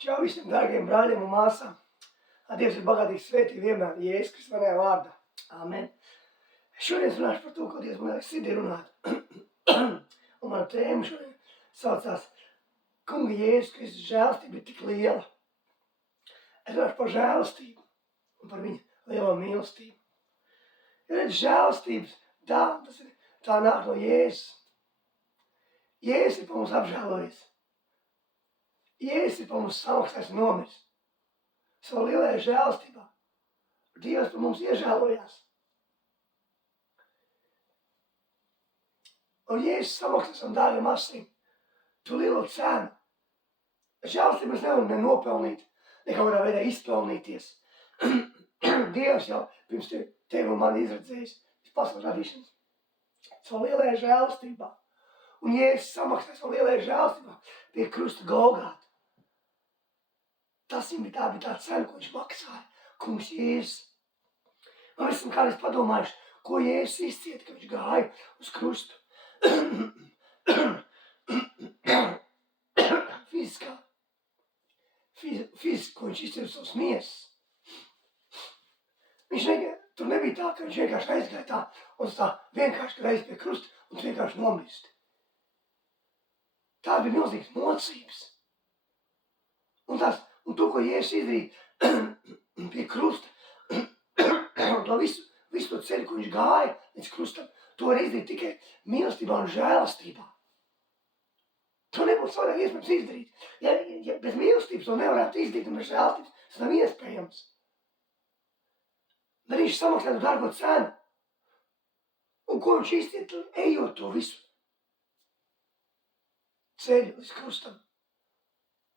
Čau visiem dārgiem brāļiem un māsām. Dievs ir bagātīgi svētī vienmēr, Jēzus Kristus manējā vārdā. Amen. Šodien runāšu par to, ko Dievs man sirdī runāt. Un mana tēma šodien saucās Kunga Jēzus Kristus žēlastība ir tik liela. Es runāšu par žēlastību un par viņa lielo mīlestību. Ja redz žēlastības dāvana, tā nāk no Jēzus. Jēzus ir par mums apžēlojies. Jēzus ir par mums samaksājis un nomiris. Savu lielajā žēlastībā Dievs par mums iežēlojās. Un Jēzus samaksās un dārgiem asinīm to lielo cenu. Žēlastību mēs nevaram nenopelnīt, nekā varā veidā izpelnīties. Dievs jau pirms tevi un mani izredzējis pasaules radīšanas. Savu lielajā žēlastībā. Un Jēzus samaksāja savu lielajā žēlastībā pie krusta Golgāta. Tā bija tā cena, ko viņš maksāja. Kungs Jēzus. Un mēs esam kādreiz padomājuši, ko Jēzus izcieta, ka viņš gāja uz krustu. Fiziski, ko viņš izcieta savas miesas. Tur nebija tā, ka viņš vienkārši aizgāja tā un tā vienkārši reiz pie krusta un vienkārši nomirst. Tā bija milzīgas mocības. Un to, ko Jēzus izdarīja pie krusta, to visu to ceļu, ko viņš gāja līdz krustam, to var izdarīt tikai mīlestībā un žēlastībā. To nebūtu savādāk iespējams izdarīt. Ja bez mīlestības to nevarētu izdarīt un bez žēlastības, tas nav iespējams. Bet viņš samaksāja dārgo cenu. Un ko viņš izcieta, ejot to visu ceļu līdz krustam.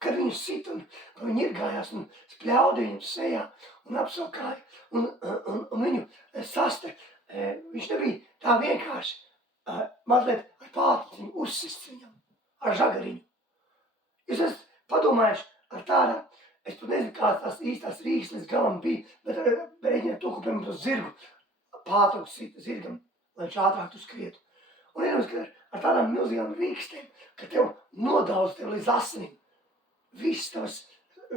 Kad viņš sit un viņi iegājās un spļaudi viņam sejā un apsokāja un viņu saste, viņš nebija tā vienkārši mazliet ar pātiņu uzsists viņam, ar žagariņu. Jūs esat padomājuši ar tādām, es pat nezinu, kāds tās īstās rīks līdz galam bija, bet reiķināt to, ko piemēram to zirgu pātu sita zirgam, lai viņš ātrāk tu skrietu. Un iedomājies, ka ar tādām milzīgām rīkstēm, ka tev nodaudz tev līdz asinim, viss tavas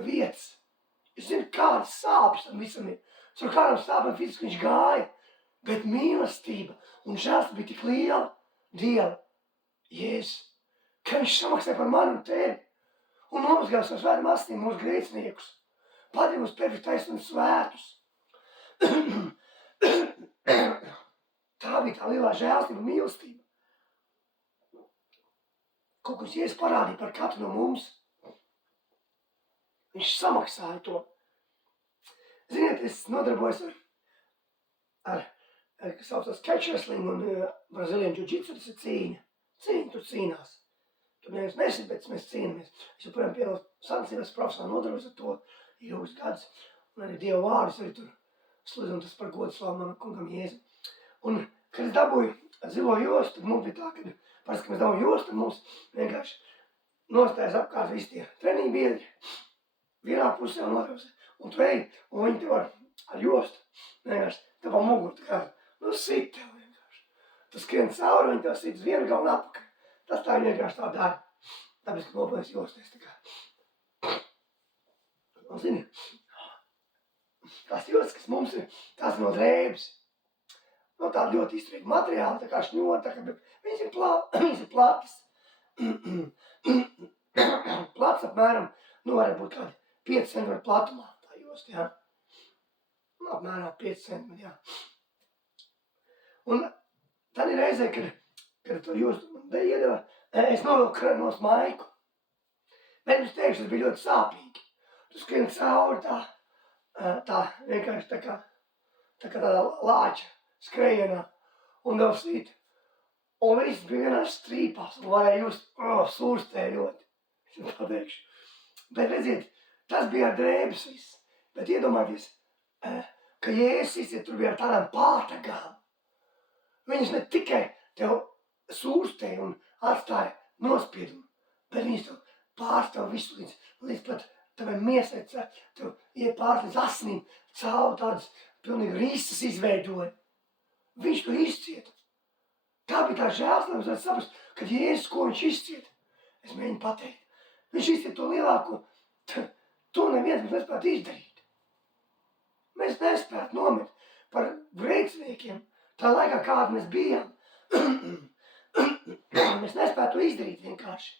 vietas. Jūs zināt, kādas sāpes tam visam ir. Ar kādām sāpēm fiziski viņš gāja, bet mīlestība un žēlstība bija tik liela Dieva, Jēzus, ka viņš samaksāja par mani un tevi un nomazgāja savas svētām asinīm mūsu grēciniekus. Padarīja mūs perfektais un svētus. Tā bija tā lielā žēlstība un mīlestība. Kaut kas Jēzus parādīja par katru no mums. Viņš samaksāja to. Ziniet, es nodarbojos ar kas saucās catch wrestling un brazilian jiu-jitsu, tas ir cīņa. Cīņa tur cīnās. Tur neviens nesit, bet mēs cīnamies. Es joprojām piedalos sacensībās, profesionāli nodarbojos ar to ilgus gadus. Un arī Dieva vārdus arī tur sludinu tas par godu slavu manam kungam Jēzum. Un, kad es dabūju zilo jostu, tad mums bija tā, kad parasti, kad mēs dabūju jostu, tad mums vienkārši nostājas apkārt visi tie treniņu biedri. Vienā pusē un otrā pusē. Un tu ej, un viņi tev ar jostu vienkārši tev muguru, tā kā, sit tev vienkārši. Tu skrien cauri, viņi tev sit uz vienu galvu un apakaļ. Tas tā viņi vienkārši tā dara. Tāpēc, ka nopalies josties tā kā. Un zini, tās jostas, kas mums ir, tās no drēbes. No tāda ļoti izturīga materiāla, tā kā šņota, bet viņas ir platas. Plats apmēram, varētu būt kādi 5 centimetri platumā, tā josta, jā. Apmēram 5 centimetri, jā. Un tad ir reizē, kad to jostu man iedeva, es novilku no maiku. Bet es teikšu, tas bija ļoti sāpīgi. Tu skrien cauri tā vienkārši tā kā tādā lāča skrejienā un vēl slīt. Un viss bija vienās strīpās un varēja just, sūrstēja ļoti. Es pateikšu. Bet redziet, tas bija ar drēbes viss. Bet iedomājieties, ka Jēzus tur bija ar tādām pātagām. Viņas ne tikai tev sūrstēja un atstāja nospiedumu, bet viņas tev pārstāv visu līdz pat tavai miesai, tev iet pār līdz asinīm, cauri tādas pilnīgi risas izveidoja. Viņš to izcieta. Tā bija tā žēlstība, lai saprast, kad Jēzus, ko viņš izcieta, es mēģinu pateikt. Viņš izcieta to lielāko, to neviens mums nespētu izdarīt. Mēs nespētu nomirt par grēciniekiem, tā laikā, kāda mēs bijām. Mēs nespētu to izdarīt vienkārši.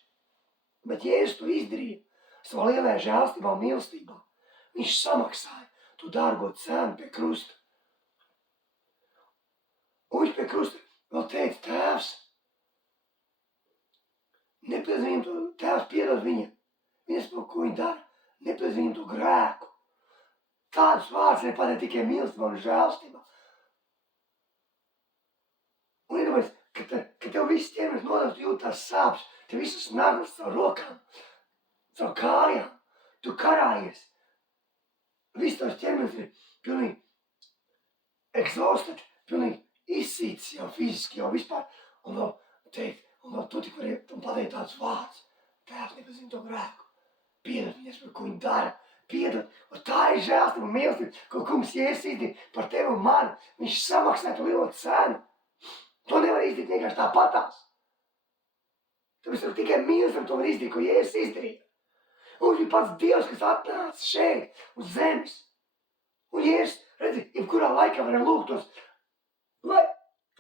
Bet Jēzus to izdarīja savā lielajā žēlstībā un mīlestībā. Viņš samaksāja to dārgo cenu pie krusta. Un viņš pie krusta vēl teica, Tēvs, nepiedod viņam to, Tēvs piedod viņam. Viņas, ko viņi dara, nepiedod viņam to grēku. Tādus vārdus nepateikt tikai mīlestībā un žēlstībā. Un iedomājies, ka tev viss ķermenis nodevs, tu jūt tās sāpes, tev visas naglas caur rokām, caur kājām, tu karājies. Viss tavs ķermenis ir pilnīgi exhausted, pilnīgi izsīts jau fiziski, jau vispār. Un vēl teikt, un vēl tu tik vari pateikt tādus vārdus. Tēvs, nepazina to grēku. Piedod viņas, par ko viņi dara. Piedod. Un tā ir žēlstība un mīlestība, ko kungs Jēzus izdarīja par tevi un mani. Viņš samaksāja to lielo cenu. To nevar izdarīt vienkārši tāpatās. Tāpēc tikai mīlestība to var izdarīt, ko Jēzus izdarīja. Un viņš bija pats Dievs, kas atnāca šeit, uz zemes. Un Jēzus, redzi, jebkurā laikā varam lūgt tos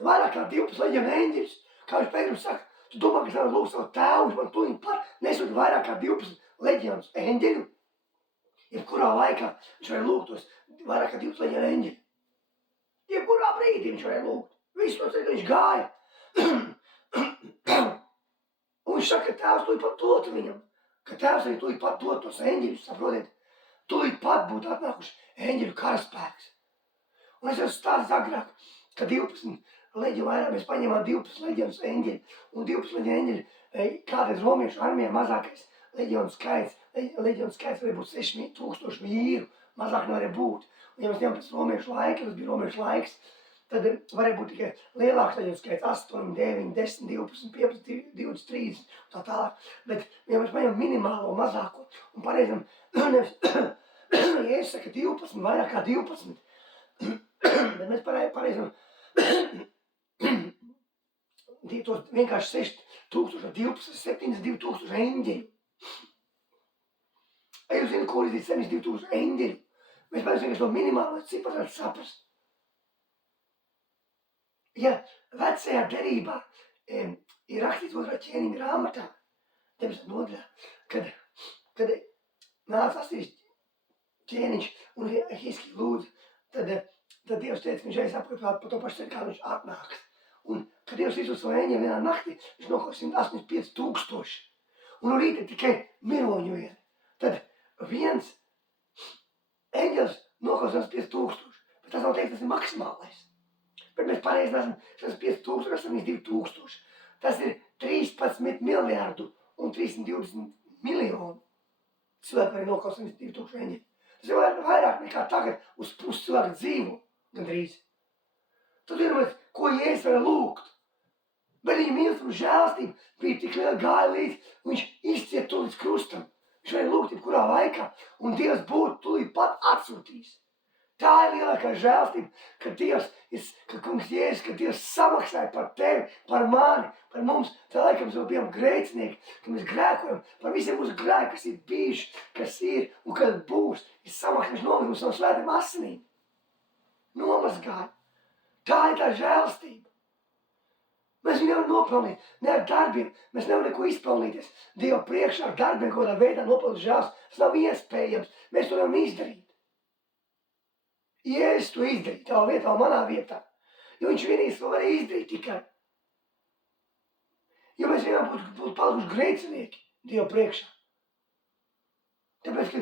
vairāk kā 12 leģionu eņģeļus. Kā viņš Pēterim saka, tu domā, ka es nevaru lūgt savu tēvu, viņš man tūlīt pat nesūta vairāk kā 12 leģionus eņģeļu. Jebkurā laikā viņš varēja lūgt tos vairāk kā 12 leģionu eņģeļu. Jebkurā brīdī viņš varēja lūgt. Visu to ceļu viņš gāja. Un viņš saka, ka tēvs tūlīt pat dotu viņam. Ka tēvs arī tūlīt pat dot tos eņģeļus, saprotiet? Tūlīt pat būtu atnākuši eņģeļu karaspēks. Un es esmu stāstījis agrāk, ka 12 leģionu vairāk mēs paņēmām 12 leģionus eņģeļu. Un 12 leģionu eņģeļu, kādreiz romiešu armijā mazākais leģionu skaits varēja būt 6000 vīru, mazāk nevarēja būt. Un ja mēs ņemam pēc romiešu laika, tas bija romiešu laiks, tad varēja būt tikai lielāks leģionu skaits 8, 9, 10, 12, 15, 20, 30 un tā tālāk. Bet ja mēs paņemam minimālo mazāko un pareizam, ja es saku 12, vairāk kā 12, bet mēs pareizam tos vienkārši 6000, 12, 72 eņģeļu. Ja jūs zināt, ko izdarīt 72 eņģeļu, mēs vienkārši to minimālo cipars var saprast. Ja vecajā derībā ir rakstīts 2. ķēniņa grāmatā, 19. nodaļā, kad nāca astīs ķēniņš un Hiski lūdza, tad Dievs teica, viņš aiz apkārt pa to pašu ceļu, kā viņš atnāks. Un, kad Dievs izsūta savu eņģeli vienā naktī, viņš nokaus 185 000. Un no rīta tikai miroņu vien. Tad viens eņģelis nokaus 185 000. Bet tas nav teikt, tas ir maksimālais. Bet mēs pareizi nesam 185 000, esam 2000. Tas ir 13 miljardu un 320 miljonu. Cilvēki arī nokaus 2000 eņģeli. Tas ir vairāk nekā tagad uz pusi cilvēku dzīvo, gandrīz. Tad iedomājies, ko Jēzus var lūgt. Bet viņa mīlestība un žēlastība bija tik liela gāja līdz, un viņš izcieta to līdz krustam. Viņš varēja lūgt jebkurā laikā, un Dievs būtu tūlīt pat atsūtījis. Tā ir lielākā žēlastība, ka kungs Jēzus, ka Dievs samaksāja par tevi, par mani, par mums. Tā laikā mēs vēl bijām grēcinieki, ka mēs grēkojam par visiem mūsu grēkiem, kas ir bijuši, kas ir un kas būs. Ir samaksājis nomazgājums no svētiem asinīm. Nomazgāja. Tā ir tā žēlastība. Mēs viņu nevaram nopelnīt, ne ar darbiem, mēs nevaram neko izpelnīties. Dieva priekšā ar darbiem, kādā veidā nopelnīt žēlastību. Tas nav iespējams, mēs to nevaram izdarīt. Jēzus to izdarīja tavā vietā un manā vietā, jo viņš vienīgs to varēja izdarīt tikai. Jo mēs vienā būtu palikuši grēcinieki Dieva priekšā. Tāpēc, ka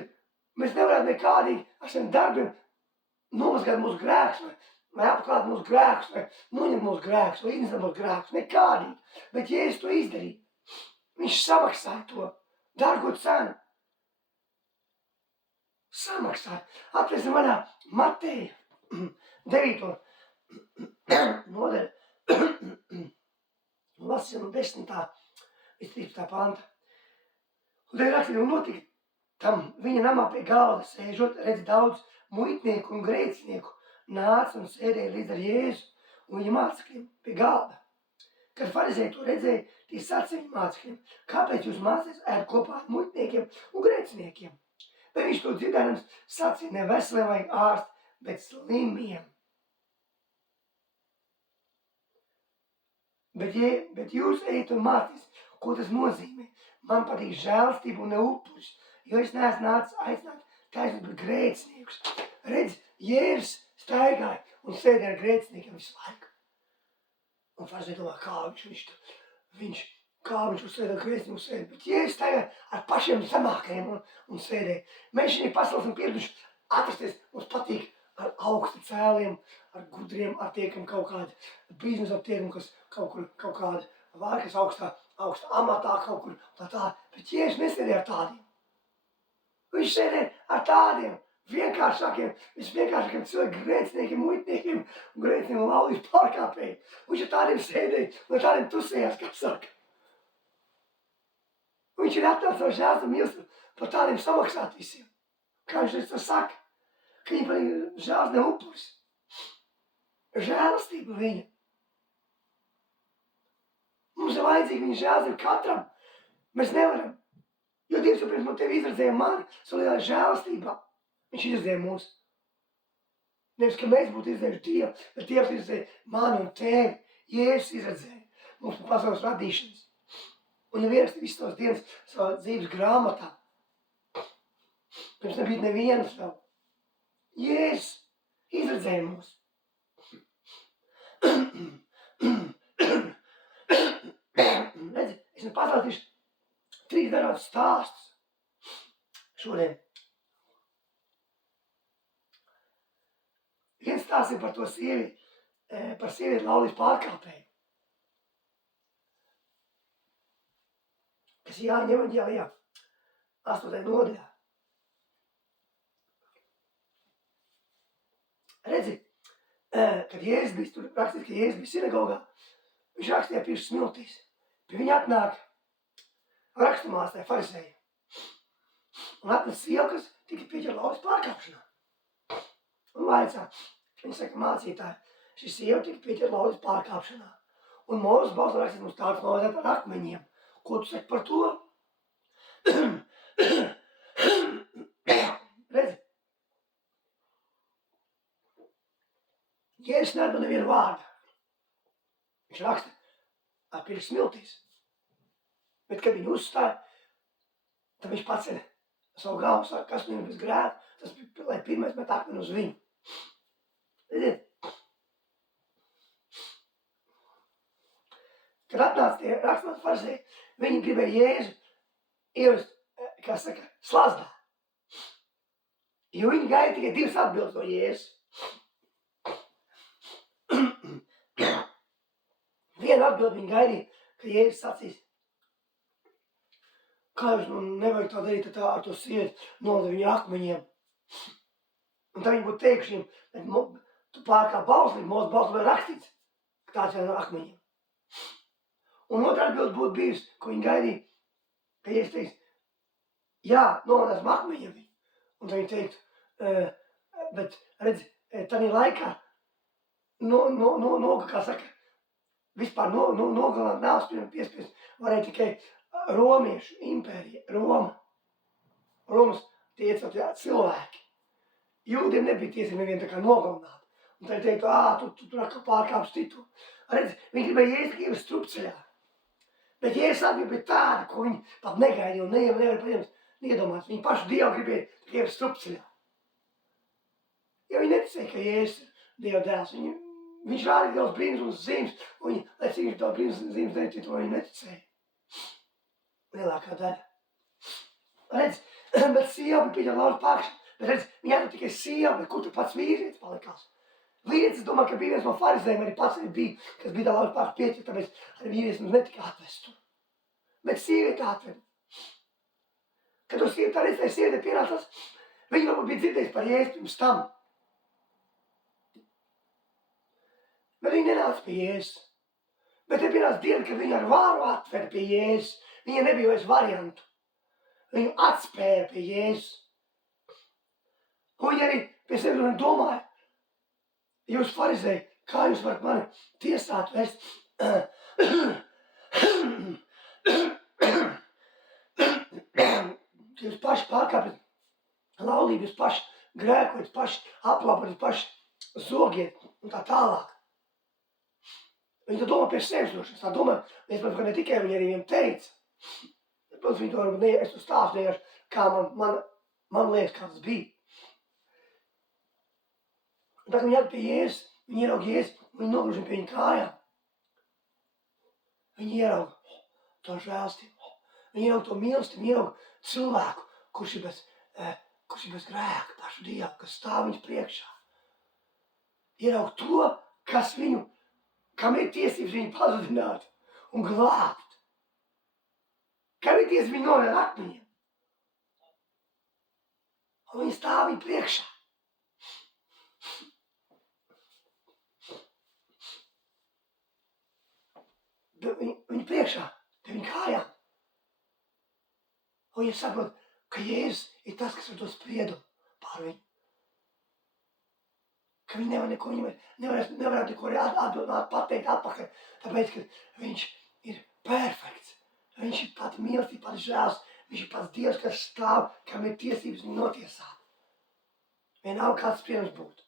mēs nevarētu nekādīgi ar saviem darbiem nomazgāt mūsu grēkus, vai apklāt mūsu grēkus, vai noņemt mūsu grēkus, vai iznest mūsu grēkus, nekādīgi. Bet Jēzus to izdarīja. Viņš samaksāja to dārgo cenu. Samaksāja. Atvērsim vaļā Mateja 9. nodaļu. Lasījām 10. līdz 13. panta. Un te ir rakstīts, un notika tam viņa namā pie galda sēžot, redz daudz muitnieku un grēcinieku nāca un sēdēja līdz ar Jēzu un viņa mācekļiem pie galda. Kad farizēji to redzēja, tie sacīja viņu mācekļiem: kāpēc jūs mācāties ēd kopā ar muitniekiem un grēciniekiem? Bet viņš to dzirdēdams sacīja: ne veseliem vajag ārsti, bet slimiem. Bet jūs ejat un mācīs, ko tas nozīmē. Man patīk žēlastība un ne upuris, jo es neesmu nācis aicināt taisnus, bet grēciniekus. Redz, Jēzus staigāja un sēdēja ar grēciniekiem visu laiku. Un farizēji domā, kā viņš sēdēja ar grēciniekiem sēdēja. Bet Jēzus staigāja ar pašiem zemākajiem un sēdēja. Mēs šī pasaules un pieraduši atrasties, mums patīk ar augstu cēliem, ar gudriem, ar tiekiem kaut kādi biznesa tiekiem, kas kaut kādi vārdi, kas augstā amatā kaut kur tā. Bet Jēzus nesēdēja ar tādiem. Viņš sēdēja ar tādiem visvienkāršākiem cilvēkiem, grēciniekiem, muitniekiem un grēciniekiem un laulības pārkāpējiem. Viņš ar tādiem sēdēja un ar tādiem tusējās, kā saka. Viņš ir atnācis savu žēlstību mīlestību par tādiem samaksāt visiem. Kā viņš to saka? Ka viņa par žēls ne upuris. Žēlastība viņa. Mums ir vajadzīga viņa žēlastība katram. Mēs nevaram. Jo Dievs jau pirms man tevi izredzēja mani savu lielā žēlastībā. Viņš izredzēja mūs. Nevis, ka mēs būtu izredzējuši Dievu, bet Dievs izredzēja mani un tevi. Jēzus izredzēja mums par pasaules radīšanas. Un jau ierakstīja visas tās dienas savā dzīves grāmatā. Pirms nebija nevienas vēl. Jēzus izredzēja mūs. Redzi, es pastāstīšu 3 dažādus stāstus šodien. Viens stāsts ir par to sievieti, laulības pārkāpēju. Kas Jāņa evaņģēlijā 8. nodaļā. Redzi, kad Jēzus bija, tur rakstīts, ka Jēzus bija sinagogā, viņš rakstīja pirms smiltīs. Pie viņa atnāk raksturmāstāja farizēja. Un atnes sievu, kas tika pieķerta laulības pārkāpšanā. Un vaicā, viņa saka, mācītāji, šī sieva tika pieķerta laulības pārkāpšanā. Un Mūzes balsā rakstīts mums tāds novazēt ar akmeņiem. Ko tu saki par to? Redzi, Jēzus nerada nevienu vārdu. Viņš raksta pirms smiltīs. Bet, kad viņi uzstāja, tad viņš paceļ savu galvu, saka, kas viņam bez grēka, tas bija, lai pirmais met akmeni uz viņu. Redziet? Kad atnāca tie raksturmācītāji farizēji, viņi gribēja Jēzu ievest, kā saka, slazdā. Jo viņi gaida tikai 2 atbildes no Jēzus. Vienu atbildi viņi gaidīja, ka Jēzus sacīs, kā jūs nevajag tā darīt ar to sievieti, nolaiž viņu akmeņiem. Un tā viņi būtu teikuši viņam, tu pārkāp bauslību, Mūzes bauslībā ir rakstīts, ka tāds ir ar akmeņiem. Un otra atbilde būtu bijusi, ko viņi gaidīja, ka Jēzus teiks, jā, nolaižam akmeņiem viņu. Un tad viņi teiktu, bet redzi, tādā laikā, kā saka, vispār nogalināt nāves pirms piespiest, varēja tikai romiešu impērija, Roma. Romas tie cilvēki. Jūdiem nebija tiesība nevienu tā kā nogalināt. Un tad teiktu, tu atkal pārkāpsi citu. Redz, viņi gribēja Jēzus tikai strupceļā. Bet Jēzus atbildīja bija tāda, ko viņi pat negaidīja un nevar paņemt iedomāties. Viņi pašu Dievu gribēja tikai strupceļā. Jo viņi neticēja, ka Jēzus ir Dieva dēls. Viņš rādīja daudz brīnums un zīmes, un viņi, lai cik viņš daudz brīnums un zīmes neticēja, to viņi neticēja. Lielākā daļa. Redz, bet sieva bija pieķerta laulības pārkāpšanā. Bet redz, viņa atdeva tikai sieva, bet kur tur pats vīrietis palikās? Vīrietis, es domāju, ka bija viens no farizējiem, arī pats bija, kas bija tā laulības pārkāpšanā pieķerta, tāpēc arī vīrietis mums netika atvestu. Bet sieviete atveda. Kad to sieviete tā redzēja, sieviete pienācās, viņa varbūt bija dzirdējusi par Jēzu pirms tam. Bet viņa nenāca pie Jēzus. Bet te pienāca diena, kad viņa ar vāru atveda pie Jēzus. Viņa nebija vairs variantu. Viņu atspēja pie Jēzus. Un viņa arī pie sevi domāja, jūs farizēji, kā jūs varat mani tiesāt, vest Jūs paši pārkāpjat laulību, jūs paši grēkojat, paši aplāpat, paši zogiet un tā tālāk. Viņi to domā pie sevis droši. Tā domā, ka ne tikai viņi arī viņam teica. Protams, viņi to varbūt es to stāstu vienkārši, kā man liekas, kā tas bija. Un tā, ka viņi atpie pie Jēzus, viņi ieraug Jēzus, un viņi nogružina pie viņa kājām. Viņi ieraug to žēlstību, viņi ieraug to mīlestību, viņi ieraug cilvēku, kurš ir bez grēka, pašu Dievu, kas stāv viņas priekšā. Ieraug to, kam ir tiesības viņu pazudināt un glābt. Kam ir tiesības viņu novēt akmeņiem. Un viņi stāv viņu priekšā. Viņi priekšā, pie viņa kājām. Un viņi saprot, ka Jēzus ir tas, kas var to spriedumu pār viņu. Ka viņi nevarētu neko pateikt atpakaļ, tāpēc, ka viņš ir perfekts. Viņš ir pats mīlestība, pats žēls. Viņš ir pats Dievs, kas stāv, kam ir tiesības viņu notiesāt. Vienalga kāds spriedums būtu.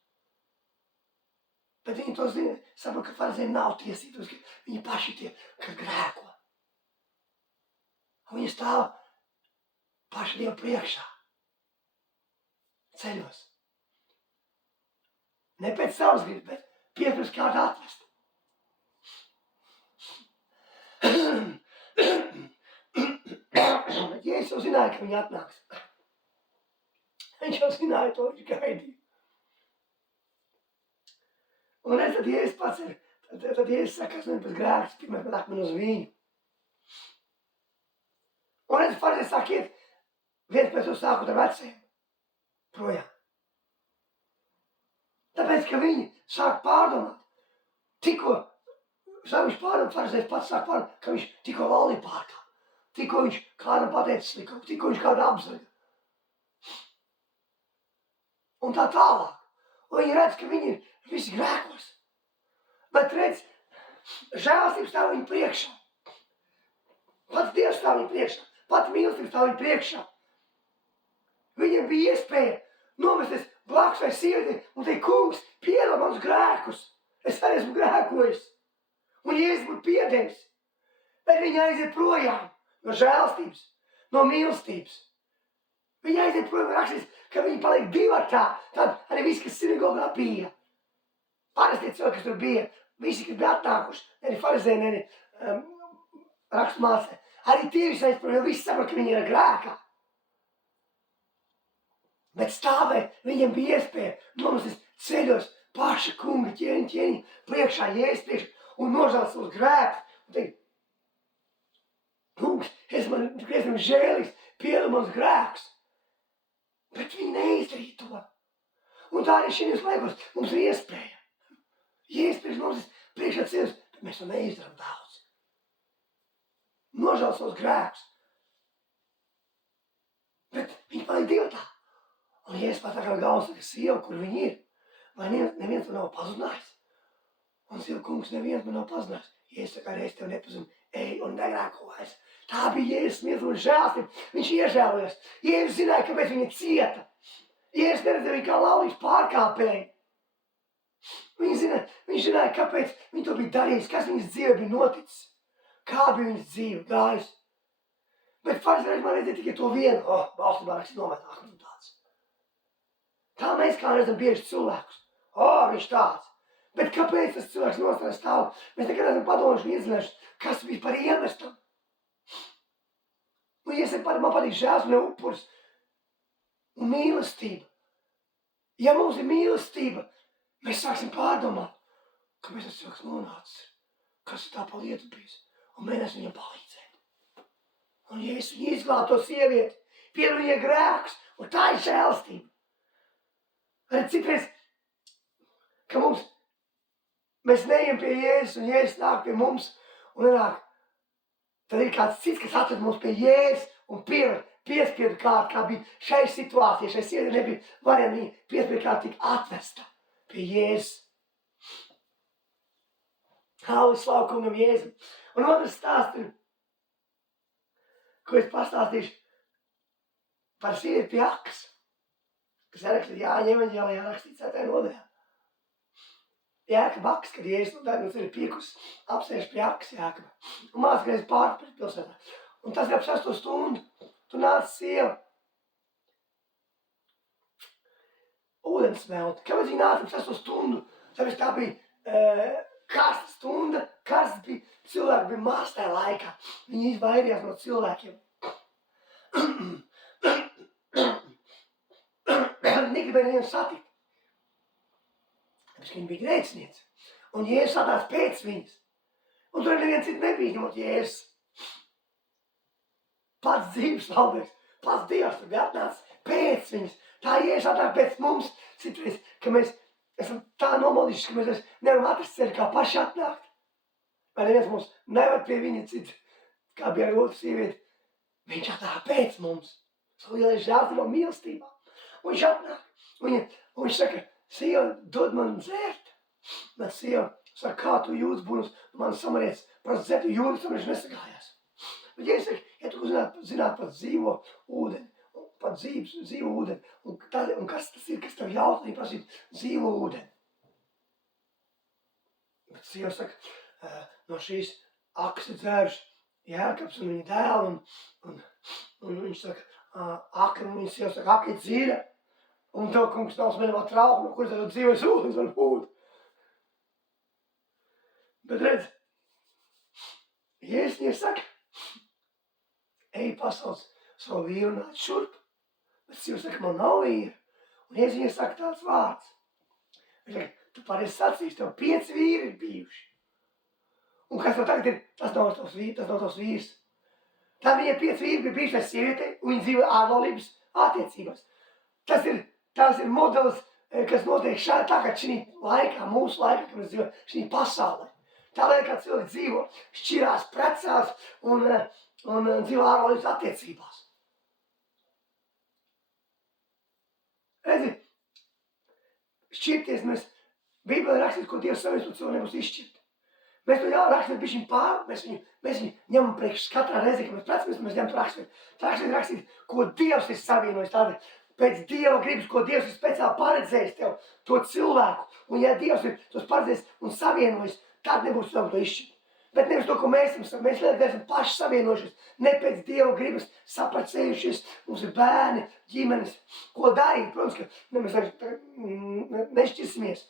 Bet viņi to zina, saprot, ka farizējiem nav tiesības, ka viņi paši tie, kas grēko. Un viņi stāv paši Dievu priekšā. Ceļos. Ne pēc savas gribas, bet pieprasa kādu atvest. Bet Jēzus jau zināja, ka viņi atnāks. Viņš jau zināja to, viņš gaidīja. Un tad Jēzus pats ir, tad Jēzus saka, kas pēc grēks, pirmais man akmeni uz viņu. Un tad farizēji sāk iet viens pēc to sākot ar veciem projām. Tāpēc, ka viņi sāk pārdomāt, viņš pārdomāt, farizējs pats sāk pārdomāt, ka viņš tikko laulību pārkāp, tikko viņš kādam pateicis likumu, tikko viņš kādu apzaļa. Un tā tālāk. Un viņi redz, ka viņi ir visi grēkos. Bet redz, žēlstība stāv viņu priekšā. Pats Dievs stāv viņu priekšā. Pats mīlestība stāv viņu priekšā. Viņiem bija iespēja nomesties blakus vai sievieti un teikt, kungs, piedod manus grēkus. Es arī esmu grēkojis. Un Jēzus būtu piedevis. Bet viņi aiziet projām no žēlstības, no mīlestības. Viņi aiziet projām rakstīs, ka viņi paliek divatā. Tad arī visi, kas sinagogā bija. Parastie cilvēki, kas tur bija, visi, kas bija atnākuši, arī farizēji, arī rakstmācē. Arī tie visi aiziet projām, jo visi saprot, ka viņi ir grēkā. Bet stāvēt, viņiem bija iespēja nomesties ceļos paša kunga ķēniņa priekšā, Jēzus priekšā un nožēlot savus grēkus. Un teikt, kungs, es esmu žēlīgs, piedod manus grēkus. Bet viņi neizdarīja to. Un tā arī šīs laikos mums ir iespēja. Jēzus priekš mums priekšā ceļos, bet mēs to neizdarām daudz. Nožēlot savus grēkus. Bet viņi paliek divatā. Un Jēzus pat tā kā galvas saka, sieva, kur viņi ir, vai neviens man nav pazudinājis? Un sieva, kungs, neviens man nav pazudinājis. Jēzus saka, arī es tev nepazinu, ej un negrēko vairs. Tā bija Jēzus mīlestība un žēlstība. Viņš iežēlojās. Jēzus zināja, kāpēc viņa cieta. Jēzus neredzēja viņu kā laulības pārkāpēju. Viņš zināja, kāpēc viņi to bija darījis, kas viņas dzīve bija noticis. Kā bija viņas dzīve gājusi. Bet farizēji man redzēja tikai to vienu. Valstībā raksts nometāk un tāds. Tā mēs kā redzam bieži cilvēkus. Viņš tāds. Bet kāpēc tas cilvēks nostājas stāv? Mēs nekad esam padomājuši un iedzinājuši, kas bija par iemestam. Un man patīk žēls un upuris un mīlestība. Ja mums ir mīlestība, mēs sāksim pārdomāt, kāpēc tas cilvēks nonācis, kas ir tā pa lietu bijis. Un mēs viņam palīdzēt. Un Jēzus viņu izglāb to sievieti, piedod viņai grēkus, un tā ir žēlstība. Arī citreiz, ka mēs neejam pie Jēzus, un Jēzus nāk pie mums, un nenāk. Tad ir kāds cits, kas atved mums pie Jēzus un piespiedu kārt, kā bija šai situācijai. Šai sievietei nebija varianti, viņa piespiedu kārt tika atvesta pie Jēzus. Halleluja, slavu kungam Jēzum. Un otrs stāsts ir, ko es pastāstīšu par sievieti pie akas, kas rakstīts Jāņa evaņģēlijā, rakstīts 4. nodaļā. Jēkaba akas, kad Jēzus no ceļa piekus, apsēž pie akas Jēkaba. Un māca reiz pāri pilsētā. Un tas ir ap 6 stundu. Tu nāc sieva. Ūdens smelt. Kāpēc viņa nāca ap 6 stundu? Tāpēc tā bija karsta stunda. Karsts bija, cilvēki bija māstē laikā. Viņi izvairījās no cilvēkiem. Negribēja nevienu satikt. Tāpēc, ka viņa bija grēciniece. Un Jēzus atnāca pēc viņas. Un tur neviens cits nebija, ņemot Jēzus. Pats dzīves valdnieks, pats Dievs tur bija atnācis pēc viņas. Tā Jēzus atnāk pēc mums. Citreiz, ka mēs esam tā nomaldījuši, ka mēs nevaram atrast ceļu, kā paši atnākt. Vai neviens mums nevar pie viņa cits, kā bija ar otru sievieti. Viņš atnāk pēc mums. Savu lielai žēlstību un mīlestībā. Un viņš atnāk. Un viņš saka, sieva, dod man dzert. Bet sieva saka, kā tu jūtas būnus, man samarietis par dzertu jūras, samarietis nesagājās. Bet ja es saku, ja tu zināt par dzīvo ūdeni, par dzīvo ūdeni, un kas tas ir, kas tev jautā, viņa prasīt dzīvo ūdeni. Bet sieva saka, no šīs akas ir dzēruši Jēkabs un viņa dēli, un viņš saka, aka, un viņa sieva saka, aka ir dziļa, un tev, kungs, nav smeļamā trauka, no kuras tev dzīvojas ūdens var būt. Bet redz, Jēzus viņai saka, ej pasauc savu vīru un nāc šurp. Bet sieva saka, man nav vīra. Un Jēzus viņai saka tāds vārds. Viņš saka, tu pareizi sacīsi, tev 5 vīri ir bijuši. Un kas tev tagad ir, tas nav tavs vīrs. Tā viņai 5 vīri bija bijuši ar sievietei, un viņi dzīvo ārlaulības attiecībās. Tas ir modelis, kas notiek tagad šī laikā, mūsu laikā, kad mēs dzīvo šī pasaulē. Tā laikā cilvēki dzīvo, šķirās, precās un dzīvo ārlaulības attiecībās. Redzi, šķirties mēs, Bībelē rakstīts, ko Dievs savies, un cilvēki nebūs izšķirt. Mēs to rakstītu bišķiņ pār, mēs viņu ņemam priekš katrā reizi, kad mēs precamies, mēs ņemam to rakstītu. Tā rakstīt, ko Dievs ir savienojis, tādi pēc Dieva gribas, ko Dievs ir speciāli paredzējis tev, to cilvēku. Un ja Dievs ir tos paredzējis un savienojis, tad nebūs cilvēku to izšķirt. Bet nevis to, ko mēs esam paši savienojušies, ne pēc Dieva gribas sapacējušies, mums ir bērni, ģimenes, ko darīt. Protams, ka mēs nešķirsimies.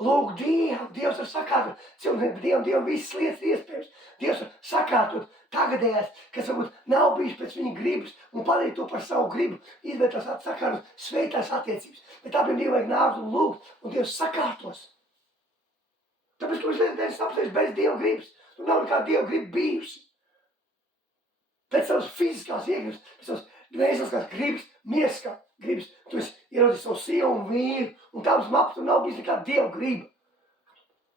Lūk, Dievs var sakārtot, Dievam visas lietas ir iespējams. Dievs var sakārtot tagadējās, kas varbūt nav bijis pēc viņa gribas, un padarīt to par savu gribu, izvērtās sakārtot sveitās attiecības. Bet tāpēc Dievam vajag nākt un lūgt, un Dievs sakārtos. Tāpēc, ka mēs neesam apsējuši bez Dieva gribas. Tur nav nekāda Dieva griba bijusi. Pēc savas fiziskās iegribas, pēc savas dvēseliskās gribas, mieskā gribas. Tu esi ieraudzījis savu sievu un vīru, un tādus mapu tur nav bijis nekāda Dieva griba.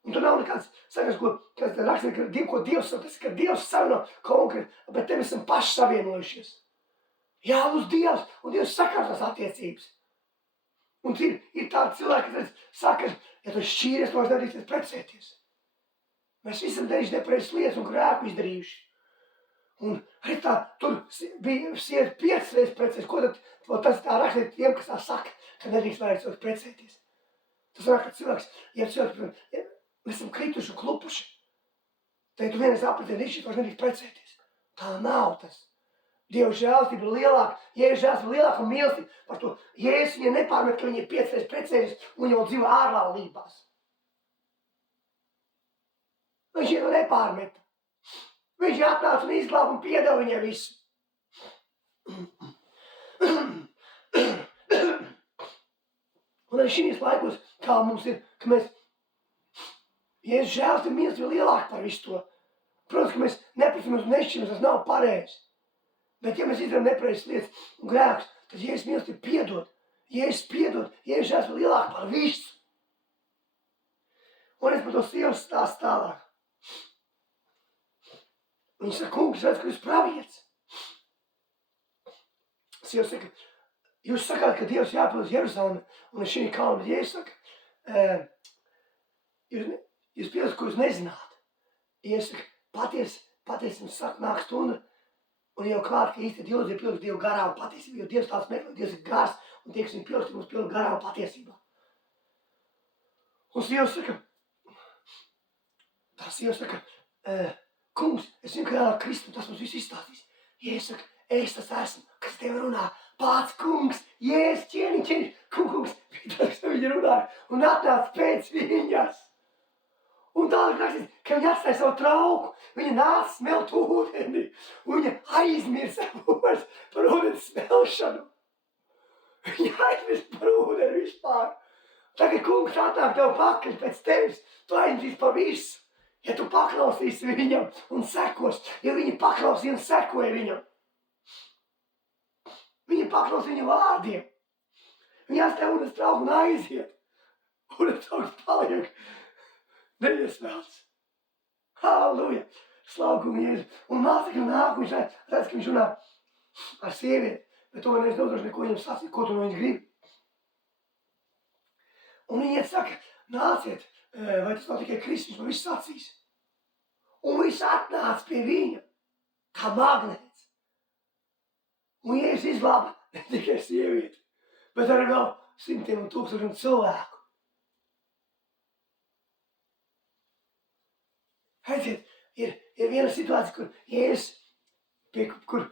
Un tur nav nekāds, sakas, kas raksta, ko Dievs savu, tas ir, ka Dievs savieno konkrēti, bet te mēs esam paši savienojušies. Jā, uz Dievs, un Dievs sakārtās attiecības. Un ir tādi cilvēki, kas saka, ja tu šķīries, to vairs nedrīksties precēties. Mēs visam darījuši nepareizas lietas un grēku izdarījuši. Un arī tā, tur bija sieviete 5 reizes precēties. Ko tad tas tā rakstīt tiem, kas tā saka, ka nedrīkst vairs precēties? Tas var, ka cilvēks, ja mēs esam krituši un klupuši, tad ja tu vienreiz aprecēties, tu vairs nedrīkst precēties. Tā nav tas. Dieva žēlstība ir lielāka, Jēzus žēlstība ir lielāka un mīlestība par to. Jēzus viņai nepārmet, ka viņi ir 5 reizes precējušies un jau dzīvo ārlaulībās. Viņš viņai nepārmet. Viņš atnāca un izglāba un piedeva viņai visu. Un arī šīs laikos, kā mums ir, ka mēs Jēzus žēlstība mīlestība ir lielāka par visu to. Protams, ka mēs nepracamies un nešķiramies, tas nav pareizi. Bet ja mēs izdarām nepareizas lietas un grēkus, tad Jēzus mīlestība piedod. Jēzus piedod, Jēzus žēlstība ir lielāka par visu. Un es par to sievas stāstu tālāk. Viņa saka, kungs, redz, ka jūs pravietis. Sieva saka, jūs sakāt, ka Dievs jāpild uz Jeruzalemi un šī kalna, bet Jēzus saka, jūs pieļaut, ko jūs nezināt. Ja es saku, patiesi jums saka, nāk stunda, un jau klāt, ka īsti Dievs ir pieļaut Dievu garā un patiesībā, jo Dievs tāds meklē, Dievs ir gars, un tie, kas viņu pieļaut, mums pieļaut garā un patiesībā. Un Dievs saka, kungs, es zinu, ka jānāk Kristu, tas mums viss izstāstīs. Jēzus saka, es tas esmu, kas tev runā, pats kungs, Jēzus ķēniņš, kungs, tas viņa runāja, un atnāca pēc viņas. Un tālāk rakstīts, ka viņa atstāja savu trauku, viņa nāca smelt ūdeni, un viņa aizmirsa par ūdeni smelšanu. Viņa aizmirsa par ūdeni vispār. Tagad kungs atnāk tev pakaļ pēc tevis, tu aizmirsi par visu. Ja tu paklausīsi viņam un sekos, ja viņi paklausīja un sekoja viņam. Viņi paklausīja viņa vārdiem. Viņi atstāja ūdens trauku un aiziet. Ūdens trauks paliek neiesmelts. Halleluja! Slaukumu Jēzu. Un mācekļi nāk, viņš redz, ka viņš runā ar sievieti, bet to nevis nodroši neko viņam sacīt, ko tu no viņas gribi. Un viņi iet saka, nāciet, vai tas nav tikai Kristus, viņš man viss sacīs. Un viss atnāca pie viņa, kā magnēts. Un Jēzus izglāba ne tikai sievieti, bet arī vēl simtiem un tūkstošiem cilvēku. Redziet, ir viena situācija, kur Jēzus, kur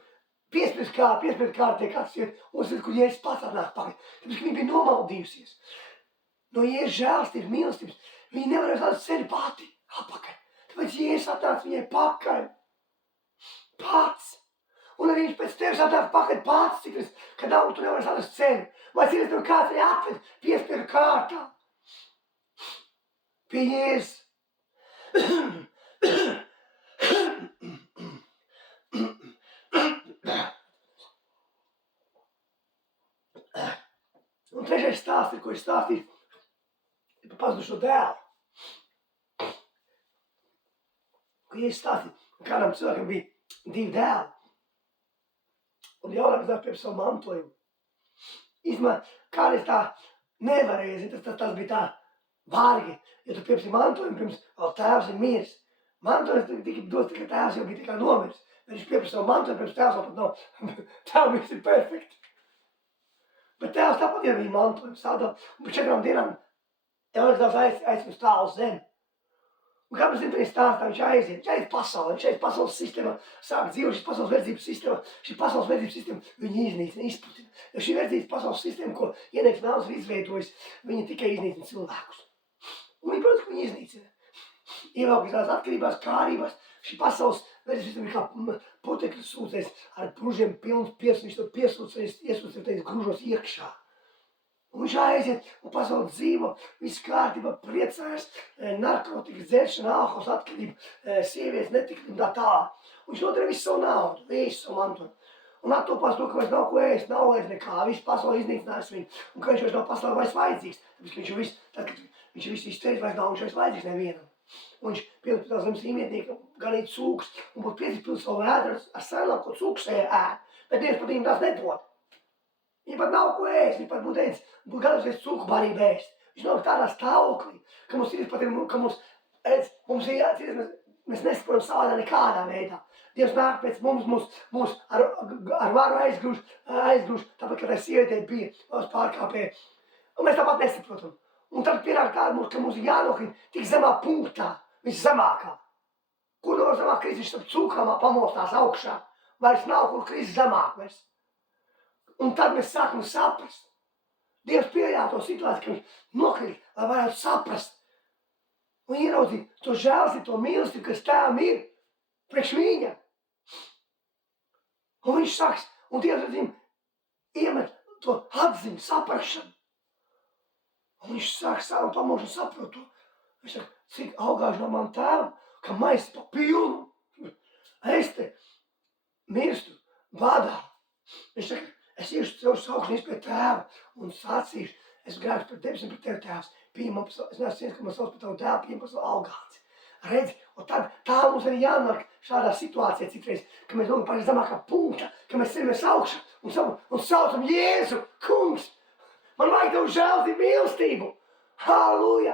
piespiedu kārtu tiek atsiet, un es redzu, kur Jēzus pats atnāk pakaļ. Tāpēc, ka viņa bija nomaldījusies. No Jēzus žēlstības, mīlestības, viņa nevarēja atrast ceļu pati apakaļ. Tāpēc Jēzus atnāca viņai pakaļ. Pats. Un arī viņš pēc tevis atnāca pakaļ pats, cik es, ka nav, tu nevarēsi atrast ceļu. Vai cik es tev kāds arī atved piespiedu kārtā. Pie Jēzus. Un trešais stāsts, ko es stāstīju, ir par pazudušo dēlu. Ko Jēzus stāstīja, kādam cilvēkam bija 2 dēli. Un jaunākais dēls pie savu mantojumu. Īstenībā, kādreiz tā nevarēja, tas bija tā vargi, ja tu piepsi mantojumu, pirms vēl tēvs ir miris. Mantojums tika dots, tikai tēvs jau bija tikai nomiris. Bet viņš piepsi savu mantojumu, pirms tēvs vēl pat nav. Tēvs viss ir perfekti. Bet tēvs tāpat jau bija mantojums. Un pēc 4 dienām jaunākais dēls aiziet uz tālu zemi. Un kā mēs zinām, tajā stāstā viņš aiziet pasaulē, viņš aiziet pasaules sistēmā, sāk dzīvot šī pasaules verdzības sistēma, šī pasaules verdzības sistēma viņu iznīcina, izputina. Jo šī verdzības pasaules sistēma, ko ienaidnieks vēlams ir izveidojis, viņa tikai iznīcina cilvēkus. Un viņi, protams, ka viņi iznīcina. Ievelkas tās atkarībās, kārībās, šī pasaules verdzības sistēma ir kā putekļu sūcējs ar pružiem pilns piesūcējs, viņš to piesūcējs, iesūcējs gružos iekšā. Un viņš aiziet un pasauli dzīvo, viss kārtībā, priecājas, narkotikas dzeršana, alkohols atkarība, sievietes netiktība tā. Un viņš nodarīja visu savu naudu, visu savu mantojumu. Un attopās to, ka vairs nav ko ēst, nav vairs nekā, visu pasauli iznīcinājis viņu. Un ka viņš vairs nav pasauli vairs vajadzīgs. Tāpēc, ka viņš jau viss, tad, kad viņš jau viss izteicis, vairs nav, viņš vairs vajadzīgs nevienam. Un viņš pielikt pie tās zemes īmietnieka, ganīt cūkus, un būtu piedzīpildis savu vēdru ar sailām, ko cūkus ēd. Bet Dievs pat viņam tās nedod. Viņam pat nav ko ēst, viņš pat būtu ēdis, būtu gatavs cūku barību ēst. Viņš nav tādā stāvoklī, ka mums ir pat, ka mums ir jāatceries, mēs nesaprotam savādā nekādā veidā. Dievs nāk pēc mums ar varu aizgrūž, tāpat, ka tā sievietei bija valsts pārkāpēja. Un mēs tāpat nesaprotam. Un tad pienāk tāda, ka mums ir jānokrīt tik zemā punktā, viszemākā. Kur no zemāk krist, viņš starp cūkām pamostās augšā. Vairs nav, kur krist zemāk vairs. Un tad mēs sākam saprast. Dievs pieļāva to situāciju, ka viņš nokrīt, lai varētu saprast. Un ieraudzīt to žēlstību, to mīlestību, kas tēvam ir priekš viņa. Un viņš sāks, un Dievs viņam iemet to atziņu, saprašanu. Un viņš sāk savu pamošu un saprot to. Viņš saka, cik augāšu no man tēvam, ka maisi pa pilnu. Es te mirstu badā. Viņš saka, es iešu tev saukšanos pie tēva un sacīšu, es grēku pret tevis un pret tevi tēvs. Pieņem, es neesmu ciens, ka man sauc par tavu tēvu, pieņem par savu algāci. Redzi, un tad tā mums arī jānāk šādā situācijā citreiz, ka mēs nonākam pašā zemākā punktā, ka mēs ceļamies augšā un saucam Jēzu, kungs, man vajag tev žēlstību, mīlestību. Halleluja!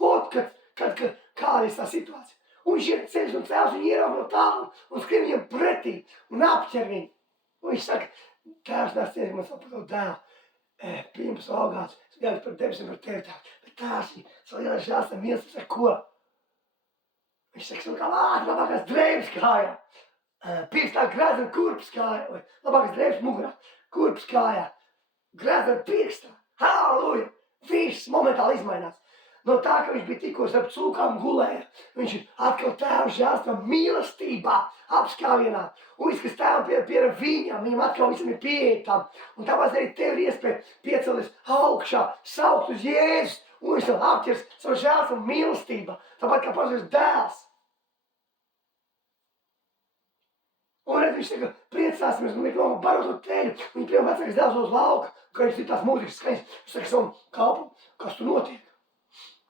Vot, kad kāda ir tā situācija. Un viņš ir ceļš un tēvs viņu ierauga no tālu un skrien viņam pretī un apķer viņu. Un viņš saka, tēvs nāc cienīt man savu par tavu dēlu. Pirms augāts, es gāju par debesīm par tevi tēvs. Bet tēvs viņa, savu lielā žēlstam viens, saka, ko? Viņš saka, kā labākās drēbes kājā. Pirkstā grēzana kurpes kājā. Vai labākās drēbes mugurā. Kurpes kājā. Grēzana pirkstā. Halleluja! Viss momentāli izmainās. No tā, ka viņš bija tikko starp cūkām gulēja, viņš atkal tēvu žēlstam mīlestībā apskāvienā. Un viss, kas tēvam piera viņam atkal visam ir pieeja tam. Un tāpēc arī tev ir iespēja piecelties augšā, saukt uz Jēzus, un viņš tev apķers savu žēlstam mīlestībā. Tāpat kā pats dēls. Un redz, viņš saka, priecāsimies, un liek nokam baroto teļu. Viņi pieņem vecākais dēls uz lauka, ka viņš ir tās mūzikas skaņas. Viņš saka savam kalpam, kas tu notiek?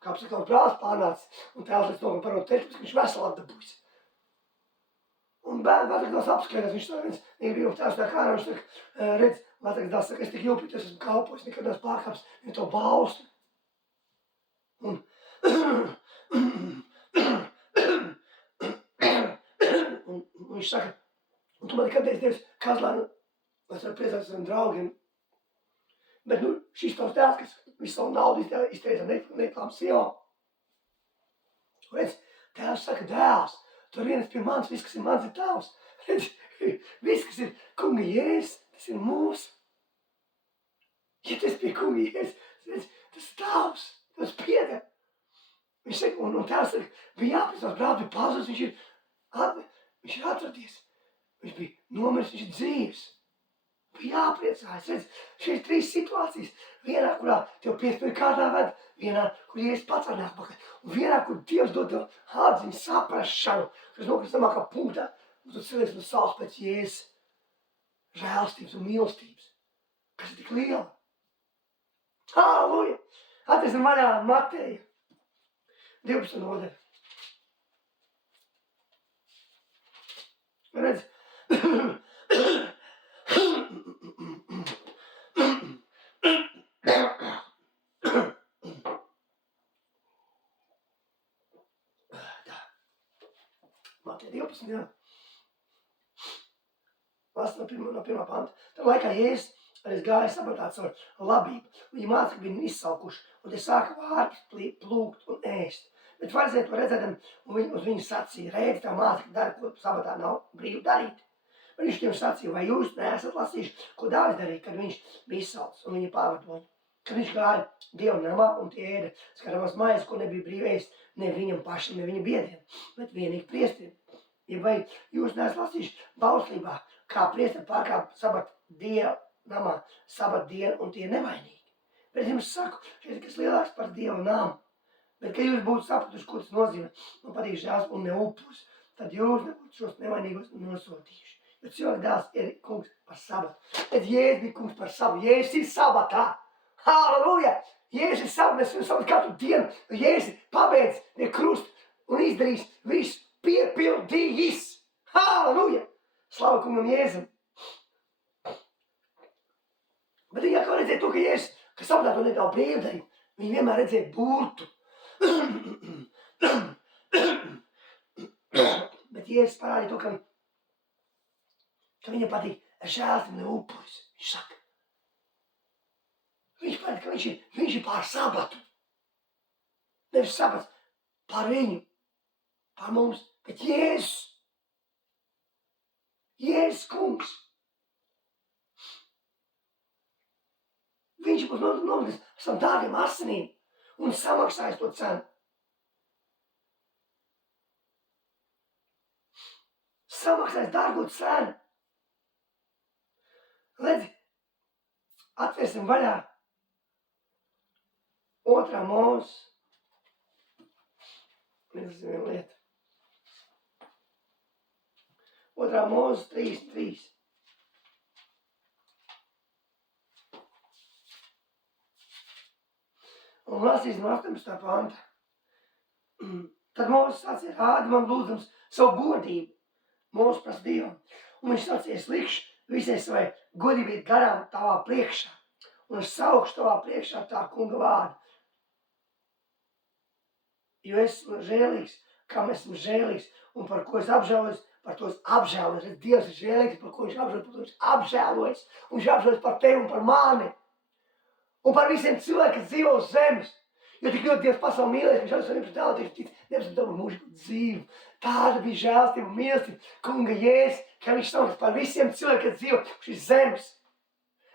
Kāps ir kaut brālis pārnācis, un tēvs liek nokam baroto teļu, ka viņš veselu atdabūjis. Un bērni vecākais dēls apskaitās, viņš saka, negrib tēvs tā kārā, viņš saka, redz, vecākais dēls saka, es tik jūpīt, es esmu kalpojis, nekad neesmu pārkāps, viņa to balstu. Un viņš saka, un tu man nekad neesi devis kazlēnu, mēs varam priecāties ar saviem draugiem. Bet šis tavs dēls, kas visu savu naudu izteica neklām sievām. Redz, tēvs saka, dēls, tu vienas pie manis, viss, kas ir mans, ir tavs. Redz, viss, kas ir kunga Jēzus, tas ir mūsu. Ja tas pie kunga Jēzus, redz, tas ir tavs, tas pieder. Viņš saka, un tēvs saka, bija jāpēc brālis bija pazudis, viņš ir atradies. Viņš bija nomiris, viņš ir dzīves. Bija jāpriecājas. Redz, šeit ir 3 situācijas. Vienā, kurā tev piespēja kārtā ved, vienā, kur Jēzus pats var nāk pakaļ. Un vienā, kur Dievs dod tev atziņu, saprašanu, kas nokrist zemākā punktā, un tu cilvēks no savas pēc Jēzus žēlstības un mīlestības, kas ir tik liela. Halleluja! Atrasim vaļā Mateja 12. nodaļu. Redz, Mateja 12, jā. Lasa no pirmā panta. Tā laikā Jēzus arī gāja sabatāt savu labību. Viņa mācekļi bija izsalkuši, un te sāka vārpi plūkt un ēst. Bet farizēji to redzēdam, un uz viņu sacīja, redz, tā mācekļi dara, ko sabatā nav brīvi darīt. Un viņš tiem sacīja, vai jūs neesat lasījuši, ko Dāvids darīja, kad viņš bija izsalcis un viņa pavadoņi. Kad viņš gāja Dieva namā un tie ēda skatāmās mājas, ko nebija brīvi ēst ne viņam pašam, ne viņa biedriem, bet vienīgi priesteriem. Ja vai jūs neesat lasījuši bauslībā, kā priesteri pārkāp sabat Dieva namā, sabat dienu un tie nevainīgi. Bet jums saku, šeit ir kas lielāks par Dieva namu. Bet, kad jūs būtu sapratuši, ko tas nozīmē, man patīk žēls un ne upurs, tad jūs nebūtu šos nevainīgos nosodījuši. Jo cilvēks dēls ir kungs par sabatu. Tad Jēzus bija kungs par sabatu. Jēzus ir sabatā. Halleluja! Jēzus ir sabatā. Mēs esam sabatā katru dienu. Jēzus ir pabeidz pie krusta un izdarījis visu piepildījis. Halleluja! Slavu kungam Jēzum. Bet viņi atkal redzēja to, ka Jēzus, ka sabatā to nedēļ brīvdarību, viņi vienmēr redzēja burtu. Bet Jēzus parādīja to, ka viņam patīk žēlstība ne upuris. Viņš saka. Viņš parāda, ka viņš ir pār sabatu. Nevis sabats pār viņu, pār mums, bet Jēzus. Jēzus kungs. Viņš būs novedis ar savām dārgiem asinīm un samaksājis to cenu. Samaksājis dārgo cenu. Redzi, atvērsim vaļā 2. Mūzes. Mirksim vienu lietu. 2. Mūzes 3:3. Un lasīs no 18. panta. Tad Mūzes sacīja, rādi man lūdzams savu godību. Mūzes prasa Dievam. Un viņš sacīja, es likšu visai savai godībai garām tavā priekšā. Un es saukšu tavā priekšā tā kunga vārdu. jo es esmu žēlīgs, kam esmu žēlīgs, un par ko es apžēlojos, par to es apžēlojos. Dievs ir žēlīgs, par ko viņš apžēlojas, par to viņš apžēlojas. Un viņš apžēlojas par tevi un par mani. Un par visiem cilvēkiem, kas dzīvo uz zemes. Jo tik ļoti Dievs pasauli mīlēs, viņš jau nevis dēlotīs, nevis dabu mūžīgu dzīvi. Tāda bija žēlstība un mīlestība Kunga Jēzus, ka viņš samaksā par visiem cilvēkiem, kas dzīvo šīs zemes.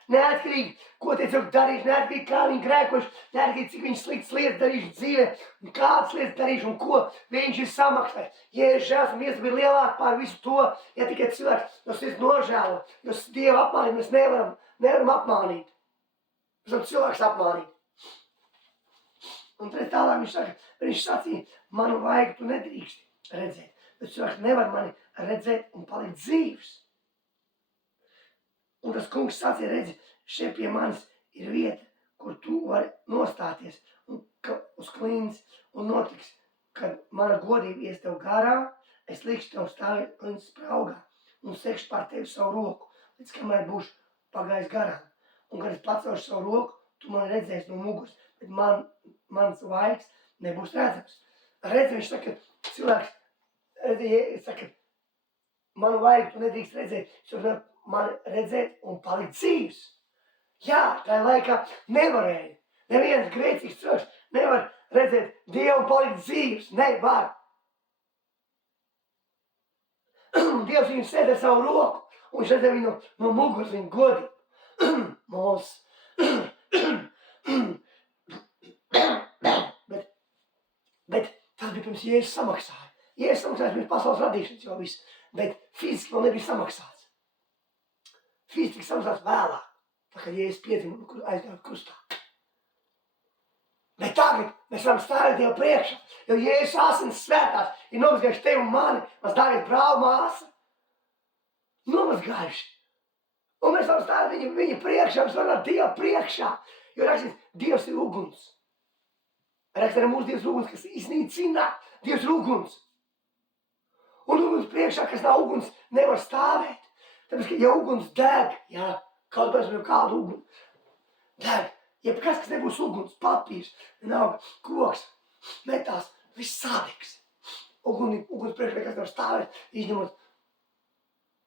Neatkarīgi, ko tie cilvēki darījuši, neatkarīgi, kā viņi grēkojuši, neatkarīgi, cik viņi sliktas lietas darījuši dzīvē, un kādas lietas darījuši un ko viņš ir samaksājis. Jēzus žēls un mīlestība ir lielāka pār visu to, ja tikai cilvēks no sirds nožēlo, jo Dievu apmānīt mēs nevaram apmānīt. Mēs varam cilvēks apmānīt. Un pret tālāk viņš sacīja, manu vaigu tu nedrīksti redzēt, bet cilvēks nevar mani redzēt un palikt dzīvs. Un tas kungs sacīja, redzi, šeit pie manis ir vieta, kur tu vari nostāties un uz klints un notiks, kad mana godība ies tev garā, es likšu tev stāvēt klints spraugā un sekšu pār tevi savu roku, līdz kamēr būšu pagājis garām. Un kad es pacelšu savu roku, tu mani redzēsi no muguras, bet mans vaigs nebūs redzams. Redzi, viņš saka, cilvēks, saka, manu vaigu tu nedrīkst redzēt, viņš mani redzēt un palikt dzīvs. Jā, tajā laikā nevarēja. Neviens grēcīgs cilvēks nevar redzēt Dievu un palikt dzīvs. Nevar. Dievs viņu sēd ar savu roku un viņš redzēja viņu no muguras, viņu godību. Mūs. Bet tas bija pirms Jēzus samaksāja. Jēzus samaksāja pirms pasaules radīšanas jau viss, bet fiziski vēl nebija samaksāts. Fiziski samaksāts vēlāk, tā kā Jēzus piedzima un aizgāja krustā. Bet tagad mēs varam stāvēt Dievu priekšā, jo Jēzus asins svētās ir nomazgājuši tevi un mani, mans Dāvida brāl māsa. Nomazgājuši. Un mēs varam stāvēt viņa priekšā, mēs varam Dievu priekšā, jo rakstīts, Dievs ir uguns. Rakstīts, mūsu Dievs ir uguns, kas iznīcina. Dievs ir uguns. Un uguns priekšā, kas nav uguns, nevar stāvēt. Tāpēc, ka ja uguns deg, jā, kaut pēc jau kādu uguni deg, jebkas, kas nebūs uguns, papīrs, vienalga, koks, metās, viss sadegs. Uguns priekšā, kas nevar stāvēt, izņemot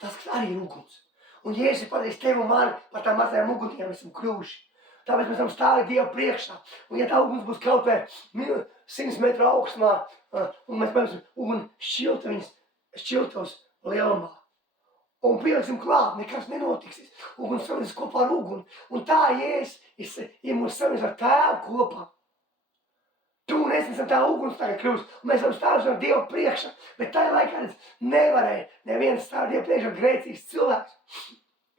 tas, kas arī ir uguns. Un Jēzus ir padarījis tevi un mani par tām mazajām uguntiņām esam kļuvuši. Tāpēc mēs varam stāvēt Dievu priekšā. Un ja tā uguns būs kaut pēc 100 metru augstumā, un mēs paņemsim uguni šķiltos lielumā, un pieliksim klāt, nekas nenotiksies. Uguns savienīs kopā ar uguni. Un tā Jēzus ir mūsu savienīs ar tēvu kopā. Tu un es esam tā uguns tagad kļūst, un mēs varam stāvēt ar Dievu priekšā. Bet tajā laikā nevarēja neviens stāvēt Dievu priekšā grēcīgs cilvēks.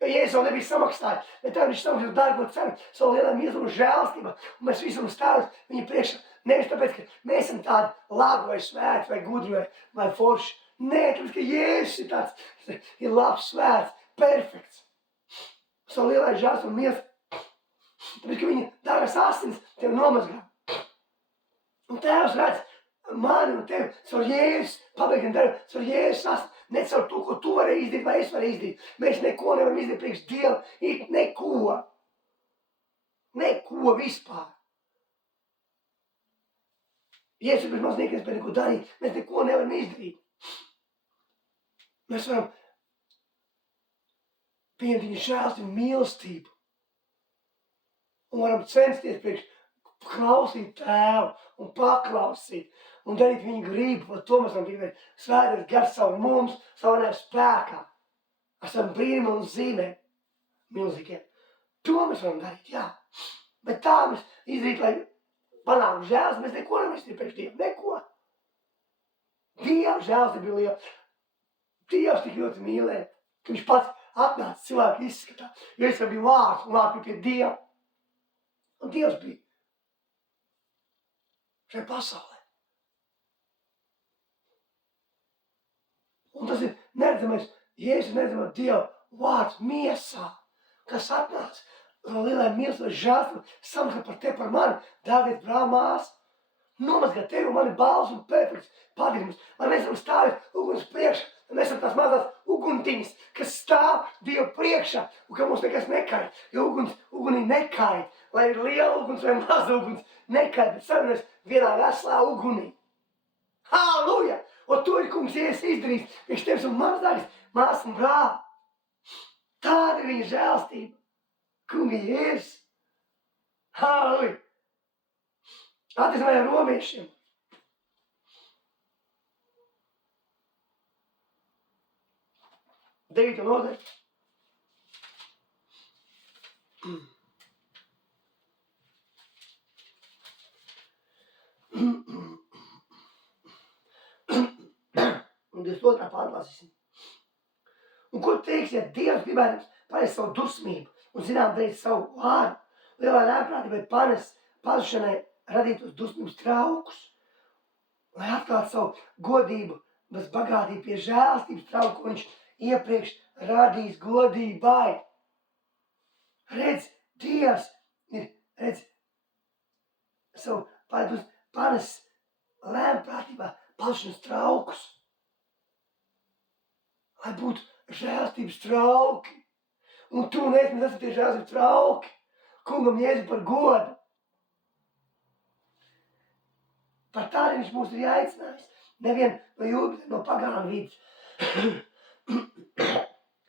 Jo Jēzus vēl nebija samaksājis, bet tā viņš samaksāja dārgo cenu, savu lielā mīlestību un žēlstībā. Un mēs visi varam stāvēt viņa priekšā. Nevis tāpēc, ka mēs esam tādi labi vai svēti vai gudri vai forši. Nē, tāpēc, ka Jēzus ir tāds, ir labs, svēts, perfekts. Savu lielā žēlstību un mīlestību. Tāpēc, ka viņa dārgās asins tevi nomazgā. Un Tēvs redz mani un tevi caur Jēzus pabeigam darbu, caur Jēzus asins. Ne caur to, ko tu vari izdarīt vai es varu izdarīt. Mēs neko nevaram izdarīt priekš Dieva. Neko. Neko vispār. Jēzus pirms mums nekad nespēja neko darīt. Mēs neko nevaram izdarīt. Mēs varam pieņemt viņa žēlstību, mīlestību. Un varam censties priekš klausīt Tēvu un paklausīt un darīt viņu gribu. Par to mēs varam tikai svētīt gars savu mums, savu spēkā, ar savu brīnumu un zīmēm milzīgiem. To mēs varam darīt, jā. Bet tā mēs izdarīt, lai panāktu žēlstību, mēs neko nevaram izdarīt priekš Dievu, neko. Dieva žēlstība ir liela. Dievs tik ļoti mīlēja, ka viņš pats atnāca cilvēku izskatā, jo es biju vārds un vārds bija pie Dieva. Un Dievs bija šai pasaulē. Un tas ir neredzamais, Jēzus neredzamais Dieva vārds miesā, kas atnāca no lielai mīlestības žēlstībai, samaksā par tevi, par mani, Dāvida brāl māsa, nomazgā tevi un mani balss un perfekts padarījums, lai mēs varam stāvēt uguns priekšā, lai mēs esam tās mazās uguntiņas, kas stāv Dievu priekšā un ka mums nekas nekait, jo ugunī nekait, lai ir liela uguns vai maza uguns, nekait, bet savienojas vienā veselā ugunī. Halleluja! Un to ir kungs Jēzus izdarījis. Viņš tevis un mazdāks, māsas un brāli. Tāda ir viņa žēlstība. Kunga Jēzus. Halleluja! Attiecībā ar romiešiem. Devīto nodaļu. Un 22. pārlasīsim. Un ko teiksiet, Dievs gribētu pareizi savu dusmību un zinām darīt savu vārdu, lielā lēmprātībai pazušanai radītos dusmības traukus, lai atklātu savu godību, bez bagātību pie žēlstības trauku, ko viņš iepriekš radījis godībai. Redz, Dievs ir, savu panes lēmprātībā pazušanas traukus, lai būtu žēlstības trauki. Un tu un es, mēs esam tie žēlstības trauki. Kungam Jēzu par godu. Par tādu viņš mūs ir aicinājis. Nevien no jūdas, no pagānu vidas.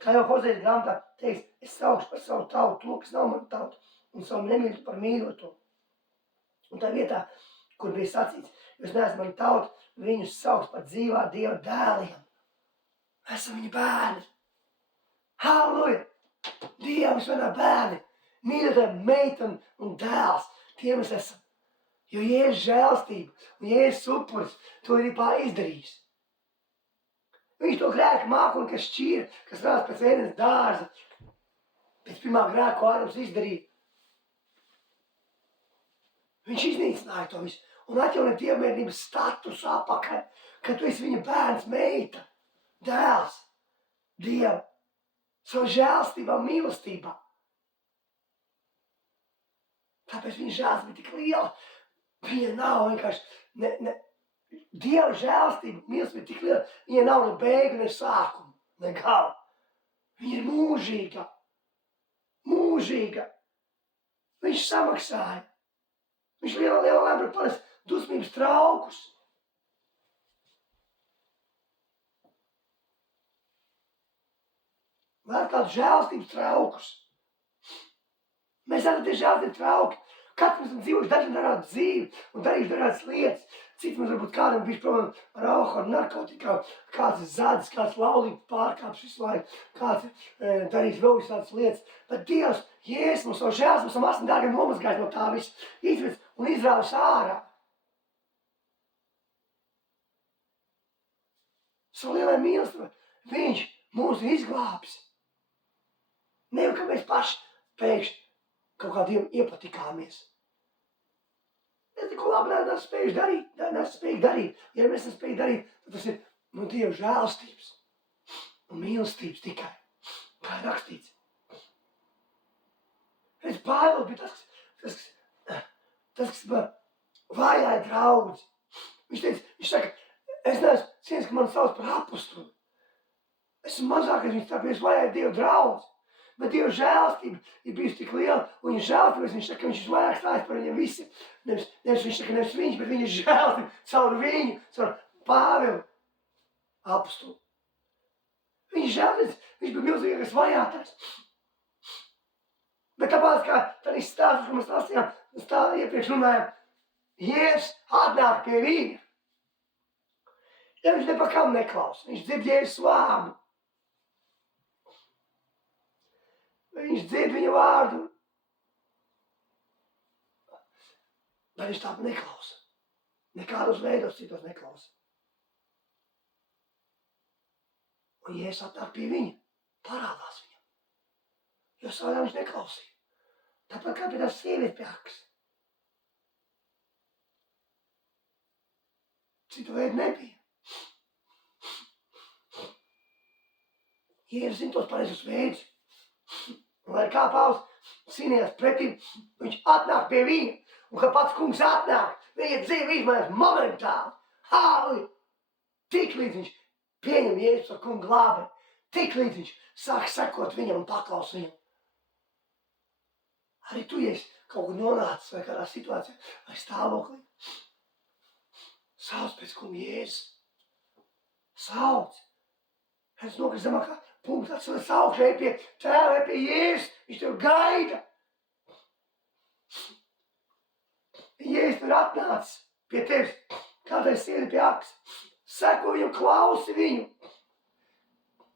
Kā jau Hozejas grāmatā teiks, es saukšu par savu tautu, to, kas nav man tauta, un savu nemīļotu par mīļoto. Un tā vietā, kur bija sacīts, jūs neesat man tauta, viņus sauks par dzīvā Dieva dēliem. Esam viņa bērni. Halleluja! Dievs vienā bērni, mīļotā meitene un dēls, tie mēs esam. Jo Jēzus žēlstība un Jēzus upuris to ir izdarījis. Viņš to grēku mākoni, kas šķīra, kas nāca pēc Ēdenes dārza, pēc pirmā grēka, ko Ādams izdarīja. Viņš iznīcināja to visu un atjaunīja dievbērnības statusu apakaļ, ka tu esi viņa bērns, meita, dēls, Dievu. Savu žēlstībā, mīlestībā. Tāpēc viņa žēlstība tik liela. Viņa nav vienkārši, Dieva žēlstība, mīlestība tik liela. Viņa nav ne beigu, ne sākuma, ne gala. Viņa ir mūžīga. Mūžīga. Viņš samaksāja. Viņš lielā lēmra panes dusmības traukus. Vēl kādu žēlstības traukus. Mēs esam tie žēlstības trauki. Katrs mums dzīvoši dažādu dzīvi un darījuši dažādas lietas. Cits mums varbūt kādam bijis problēma ar alkoholu, narkotikām, kāds ir zādzis, kāds laulību pārkāps visu laiku, kāds darīs vēl visādas lietas. Bet Dievs, Jēzus mums savu žēlstību, savu asinu dārgiem nomazgājis no tā visu, izved un izrāvis ārā. Savu lielai mīlestībai viņš mūs izglābs. Nevis, ka mēs paši pēkšņi kaut kādiem iepatikāmies. Mēs neko labi neesam spējuši darīt. Ja mēs esam spējuši darīt, tad tas ir no Dieva žēlstības un mīlestības tikai. Kā ir rakstīts. Redz, Pāvils bija tas, kas vajāja draudzi. Viņš saka, es neesmu ciens, ka man sauc par apostuli. Esmu mazākais, viņš saka, es vajāju Dieva draudzi. Bet Dieva žēlstība ir bijusi tik liela, un viņa žēlstības, viņš saka, ka viņš ir vairāk stāstījis par viņiem visiem. Nevis viņš saka, nevis viņš, bet viņa žēlstība caur viņu, caur Pāvilu apostuli. Viņa žēlstības, viņš bija milzīgākais vajātais. Bet tāpēc, kā tad izstāstas, ka mēs stāstījām, iepriekš runājām, Jēzus atnāk pie viņa. Ja viņš nepakam neklausa, viņš dzird Jēzus vārdu. Viņš dzird viņa vārdu. Bet viņš tādu neklausa. Nekādos veidos citos neklausa. Un Jēzus atnāk pie viņa, parādās viņam. Jo savādāk viņš neklausīja. Tāpat kā pie tās sievietes pie akas. Citu veidu nebija. Jēzus zina tos pareizos veidus. Un lai kā Pāvils cīnījās pretim, viņš atnāk pie viņa. Un kad pats kungs atnāk, viņa dzīve izmainās momentāli. Halleluja! Tiklīdz viņš pieņem Jēzus ar kungu glābē, tiklīdz viņš sāk sekot viņam un paklaus viņam. Arī tu, ja esi kaut kur nonācis vai kādā situācijā vai stāvoklī, Sauc pēc kunga Jēzus. Sauc. Es nokris zemākā punktā, sauc ej pie tēva, ej pie Jēzus. Viņš tev gaida. Jēzus tur atnācis pie tevis, kādreiz sēdi pie akas. Seko viņam, klausi viņu.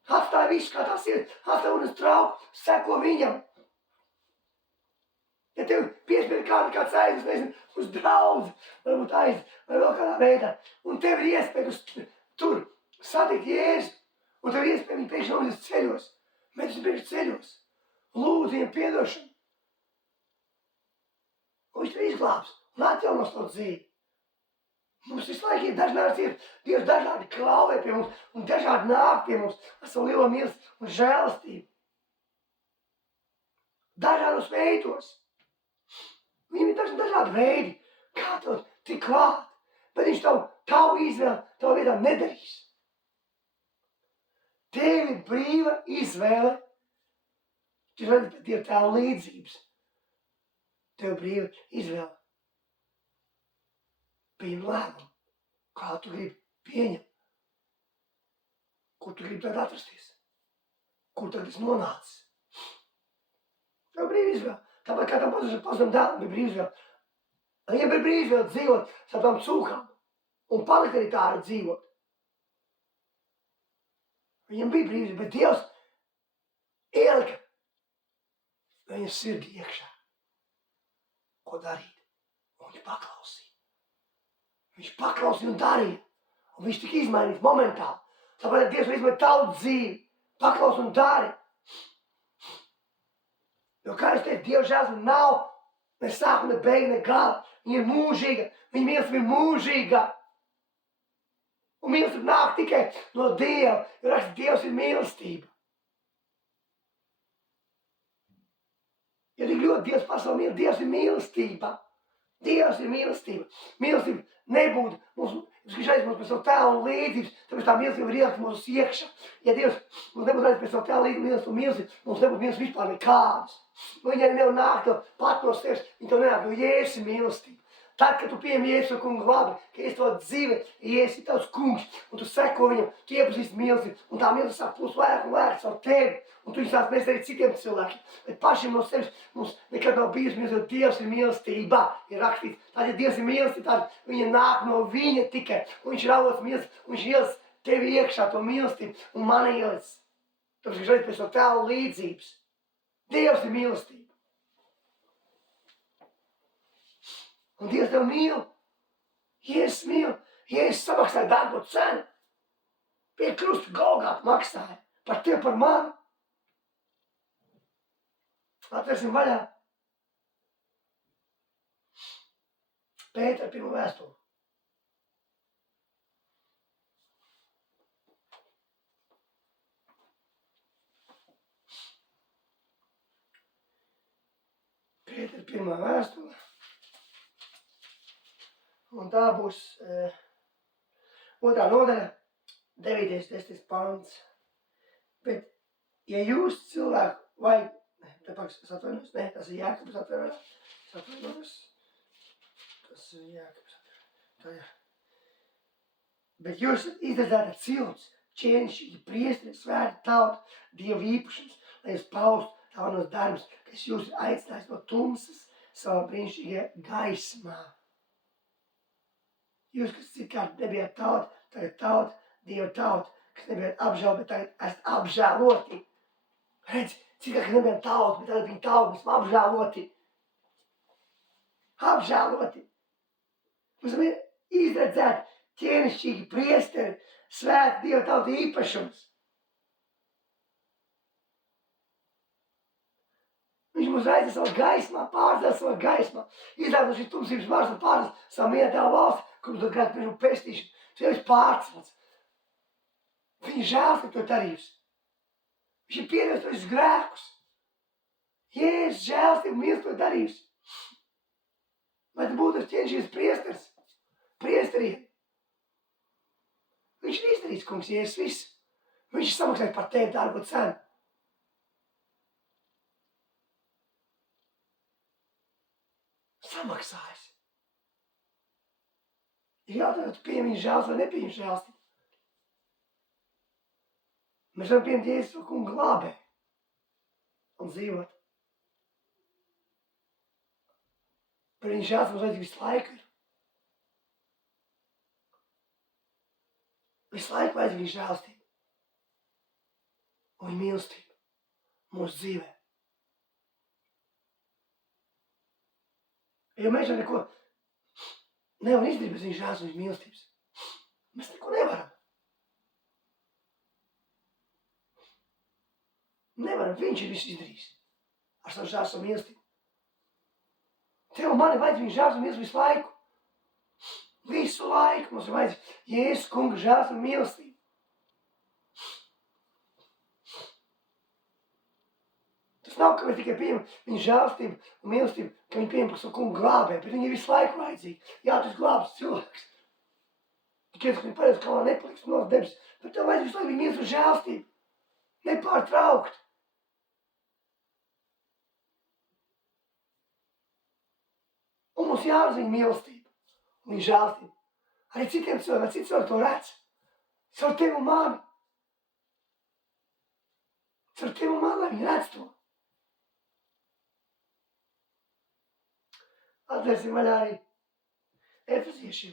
Atstāj visu, kā tās ir. Atstāj un uz trauku, seko viņam. Ja tev piespēj kāds aizies, nezinu, uz draudzi, varbūt aizies, vai vēl kādā veidā, un tev ir iespēja tur satikt Jēzu, un tev ir iespēja viņu priekš nomest ceļos, met uz priekš ceļos, lūdzu viņam piedošanu. Un viņš tev izglābs un atjaunos to dzīvi. Mums visu laiku ir dažādas ir, Dievs dažādi klauvē pie mums un dažādi nāk pie mums ar savu lielo mīlestību un žēlastību. Dažādos veidos. Viņam ir dažādi veidi, kā tev tik klāt, bet viņš tavu izvēli, tavu vietā nedarīs. Tev ir brīva izvēle, tu redzi pēc Dieva tēva līdzības. Tev ir brīva izvēle. Pieņem lēmumu, kā tu gribi pieņemt, kur tu gribi tagad atrasties, kur tagad esi nonācis. Tev ir brīva izvēle. Tāpēc kā tam pazudam dēlam bija brīva izvēle. Viņam bija brīva izvēle dzīvot starp tām cūkām un palikt arī tā arī dzīvot. Viņam bija brīva izvēle, bet Dievs ielika viņa sirdī iekšā. Ko darīt? Un viņš paklausīja. Viņš paklausīja un darīja. Un viņš tika izmainīts momentāli. Tāpēc Dievs var izmainīt tavu dzīvi. Paklaus un dari. Jo, kā es teicu, Dieva žēlstība nav ne sākuma, ne beiga, ne gala. Viņa ir mūžīga. Viņa mīlestība ir mūžīga. Un mīlestība nāk tikai no Dieva. Jo raksta, Dievs ir mīlestība. Ja tik ļoti Dievs pasauli mīl, Dievs ir mīlestība. Dievs ir mīlestība. Mīlestība nebūtu mums pēc savu tēlu un līdzības, tāpēc tā mīlestība ir ielikt mūsu iekšā. Ja Dievs mums nebūtu redzēt pēc savu tēlu līdzības un mīlestību, mums nebūtu mīlestība vispār nekādas. Viņa nevar nākt pat no sevis, viņa tev nenāk, jo Jēzus ir mīlestība. Tad, kad tu pieņem Jēzu kungu glābi, ka Jēzus to dzīve, Jēzus ir tavs kungs, un tu seko viņam, tu iepazīsti mīlestību, un tā mīlestība sāk plūst vairāk un vairāk caur tevi, un tu sāk mēs arī citiem cilvēkiem. Bet pašiem no sevis mums nekad nav bijusi mīlestība, jo Dievs ir mīlestība, ir rakstīts. Tad, ja Dievs ir mīlestība, tad viņa nāk no viņa tikai, un viņš ir avots mīlestība, un viņš ielas tevi iekšā to mīlestību, un mani ielas. Tāpēc, viņš redz pēc to tēlu līdzības. Dievs ir mīlestība. Un Dievs tev mīl. Jēzus mīl. Jēzus samaksāja dārgo cenu. Pie krusta Golgāta maksāja. Par tevi, par mani. Atversim vaļā. Pētera 1. vēstuli. Pētera 1. vēstule. Un tā būs 2. nodaļa, 9. 10. pants. Bet, ja jūs cilvēku vajag, es atvainojos, tas ir Jākabs atvainojos. Tas ir Jākabs atvainojos. Bet jūs izredzētat cilts, cienšīgi, priesteri, svēti tauta, Dieva īpašums, lai jūs paustu taunos darbus, kas jūs ir aicinājis no tumsas savā brīnišķīgajā gaismā. Jūs, kas citkārt nebijāt tauta, tagad tauta, Dieva tauta, kas nebijāt apžēloti, bet tagad esat apžēloti. Redz, citkārt, kas nebijāt tauta, bet tagad bija tauta, mēs esam apžēloti. Apžēloti. Mums ir izredzēti ķēnišķīgi priesteri, svēti Dieva tauta īpašums. Viņš mums aizsā savā gaismā, pārstāv savā gaismā, izrāda no šīs tumsības varas un pārstāv savu mīļotā valsts, kur tu gribētu priekš un pestīšanu. Tu jau esi pārcelts. Viņa žēlstība to darījusi. Viņš ir pieļaujis to visus grēkus. Jēzus žēlstība mīl to darījusi. Vai tu būtu ķēnišķīgs priesteris? Priesteriem. Viņš ir izdarījis, kungs, Jēzus viss. Viņš ir samaksājis par tevi dārgo cenu. Samaksājis. Jautājot, pieņem viņa žēlstību vai nepieņem žēlstību. Mēs varam pieņemt Jēzus kungu glābē un dzīvot. Bet viņa žēlstība mums vajadzīga visu laiku ir. Visu laiku vajadzīga viņa žēlstība un viņa mīlestība mūsu dzīvē. Jo mēs jau neko nevaram izdarīt bez viņa žēlstības un viņa mīlestības. Mēs neko nevaram. Nevaram, viņš ir visu izdarījis ar savu žēlstību un mīlestību. Tev un mani vajadz viņa žēlstība un mīlestība visu laiku. Visu laiku mums ir vajadz Jēzus kunga žēlstība un mīlestība. Tas nav, ka mēs tikai pieņemam viņa žēlstību un mīlestību, ka viņi pieņem par savu kungu glābē, bet viņi ir visu laiku vajadzīgi. Jā, tu esi glābs cilvēks. Tikai tas, ka viņi pareiz kalā nepaliks no debesis, bet tev vajadz visu laiku viņa mīlestību un žēlstību. Nepārtraukt. Un mums jāredz viņa mīlestība un viņa žēlstība. Arī citiem cilvēkiem, citi cilvēki to redz. Caur tevi un mani. Caur tevi un mani, lai viņi redz to. Atvērsim vaļā arī Efeziešiem.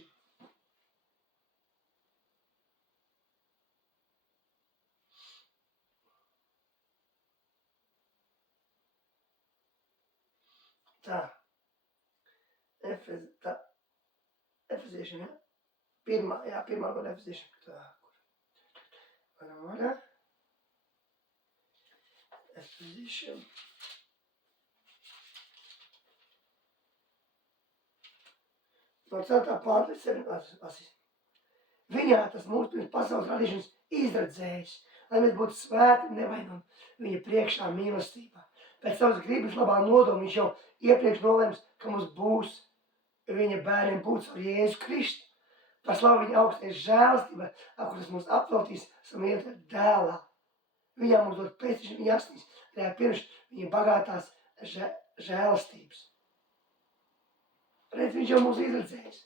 Tā. Efeziešiem, ja? Pirmā gada Efeziešiem. Tā. Vaļā. Efeziešiem. No 4. pānta līdz 7. Viņā tas mūsu pirms pasaules radīšanas izredzējis, lai mēs būtu svēti un nevainojami viņa priekšā mīlestībā. Pēc savas gribas labā nodoma viņš jau iepriekš nolēms, ka mums būs viņa bērniem būt caur Jēzu Kristu. Par slavu viņa augstais žēlstība, kuras mūs apveltīs savam ietver dēlā. Viņā mums dod pēcīšana viņa asnīs, arī pirms viņa bagātās žēlstības. Redz, viņš jau mūs izredzējis.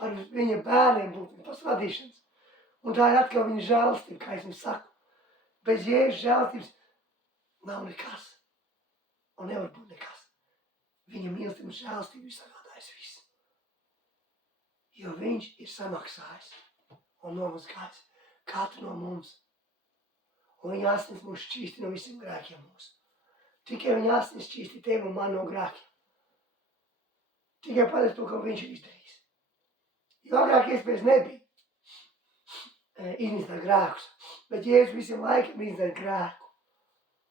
Par viņa bērniem būt viņa pasvadīšanas. Un tā ir atkal viņa žēlstība, kā es jums saku. Bez Jēzus žēlstības nav nekas. Un nevar būt nekas. Viņa mīlestība un žēlstība ir sagādājis visu. Jo viņš ir samaksājis un nomazgājis katru no mums. Un viņa asnis mūs šķīsti no visiem grēkiem mūsu. Tikai viņa asnis šķīsti tevi un man no grēkiem. Tikai pateic to, ko viņš ir izdarījis. Jo agrāk iespējas nebija iznīcināt grēkus, bet Jēzus visiem laikiem iznīcināja grēku.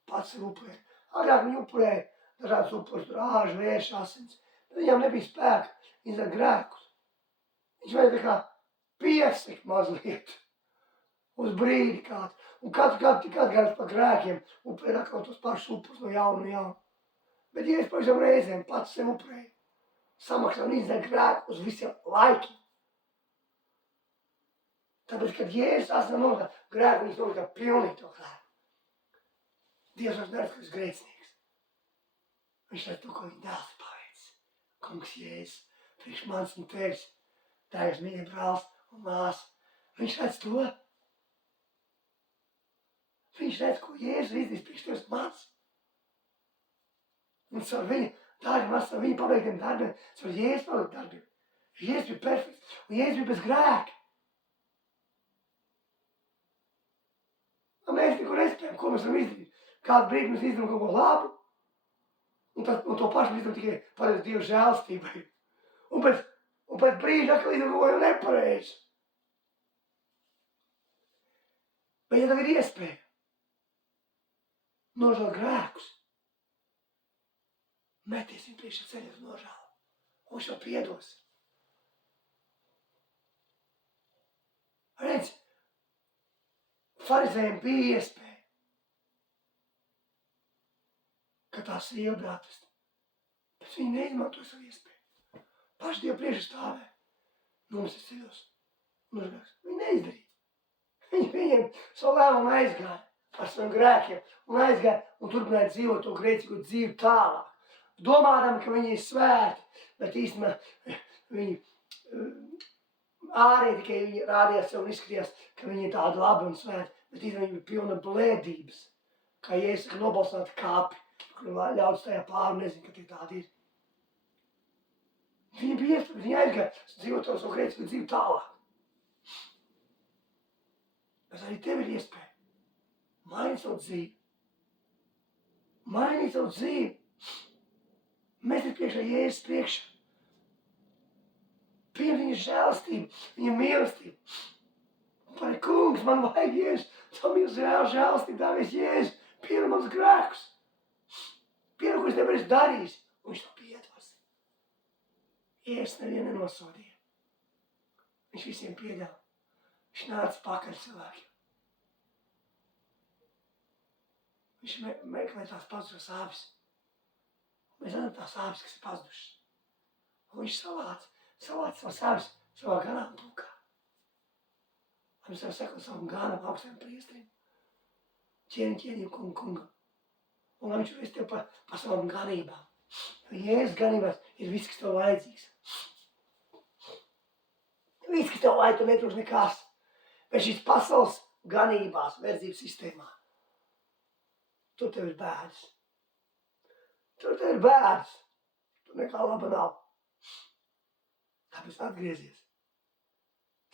Pats sev upurēja. Agrāk viņi upurēja dažādas upurus, tur āžu, vēršu, asins, bet viņam nebija spēka iznīcināt grēkus. Viņš vajag tā kā piesakt mazliet uz brīdi kāds. Un katru gadu tik atgādās par grēkiem, upurēja atkal tos pašus upurus no jaunu. Bet Jēzus pavisam reizēm pats sev upurēja. Samaksā un izdara grēku uz visiem laikiem. Tāpēc, kad Jēzus asnā nolika grēku, viņš nolika pilnīgi to grēku. Dievs vairs neredz, ka viņš grēcinieks. Viņš redz to, ko viņa dēls ir paveicis. Kungs Jēzus, priekš mans un tevis, tēvs, mīļie brālis un māsa. Viņš redz to. Viņš redz, ko Jēzus izdarīs priekš tevis mans. Un caur viņu darbiem, ar viņu pabeigtiem darbiem, caur Jēzus pabeigtiem darbiem. Jēzus bija perfekts, un Jēzus bija bez grēka. Un mēs neko nespējam, ko mēs varam izdarīt. Kādu brīdi mēs izdarām kaut ko labu, un to pašu mēs izdarām tikai pateicoties Dieva žēlstībai. Un pēc brīža atkal izdarām kaut ko nepareizi. Bet ja tev ir iespēja nožēlot grēkus, meties viņu priekšā ceļā uz nožēlu. Un viņš jau piedos. Redz, farizējiem bija iespēja, ka tā sieva bija atvesta. Bet viņi neizmantoja savu iespēju. Paši Dievu priekšā stāvē. Nomesties ceļos. Nožēlās. Viņi neizdarīja. Viņi pieņem savu lēmumu un aizgāja ar saviem grēkiem. Un aizgāja un turpināja dzīvot to grēcīgo dzīvi tālāk. Domādami, ka viņi ir svēti, bet īstenībā viņi ārēji tikai viņi rādījās sev un izskatījās, ka viņi ir tādi labi un svēti, bet viņi ir pilna blēdības. Kā Jēzus saka, nobalsināti kāpi, kur ļaudis tajā pāri nezinu, ka tie tādi ir. Viņi bija iespēja, viņi aizgāja, dzīvot to savu grēcisku dzīvi tālāk. Bet arī tev ir iespēja mainīt savu dzīvi. Mainīt savu dzīvi. Mēs ir priekšā Jēzus priekšā. Pieņem viņa žēlastību, viņa mīlestību. Par kungs, man vajag Jēzus, tev mīl žēlastību, dāvies Jēzus, pieņem mans grēkus. Pieņem, ko es nevar esi darījis, un viņš to piedevas. Jēzus nevienu nenosodīja. Viņš visiem piedeva. Viņš nāca pakaļ cilvēkiem. Viņš meklē tās pazudušas āvis. Mēs zinām tās āvis, kas ir pazudušas. Un viņš salāca savas āvis savā ganāmpulkā. Lai mēs varam sekot savam ganam, augstiem priestrim, ķēnim, kungam. Un lai viņš veic tev pa savam ganībām. Jo Jēzus ganībās ir viss, kas tev vajadzīgs. Viss, kas tev vajag, tu netrūks nekas. Bet šīs pasaules ganībās, verdzības sistēmā, tur tev ir bēdas. Tur tev ir bēdas. Tur nekā laba nav. Tāpēc atgriezies.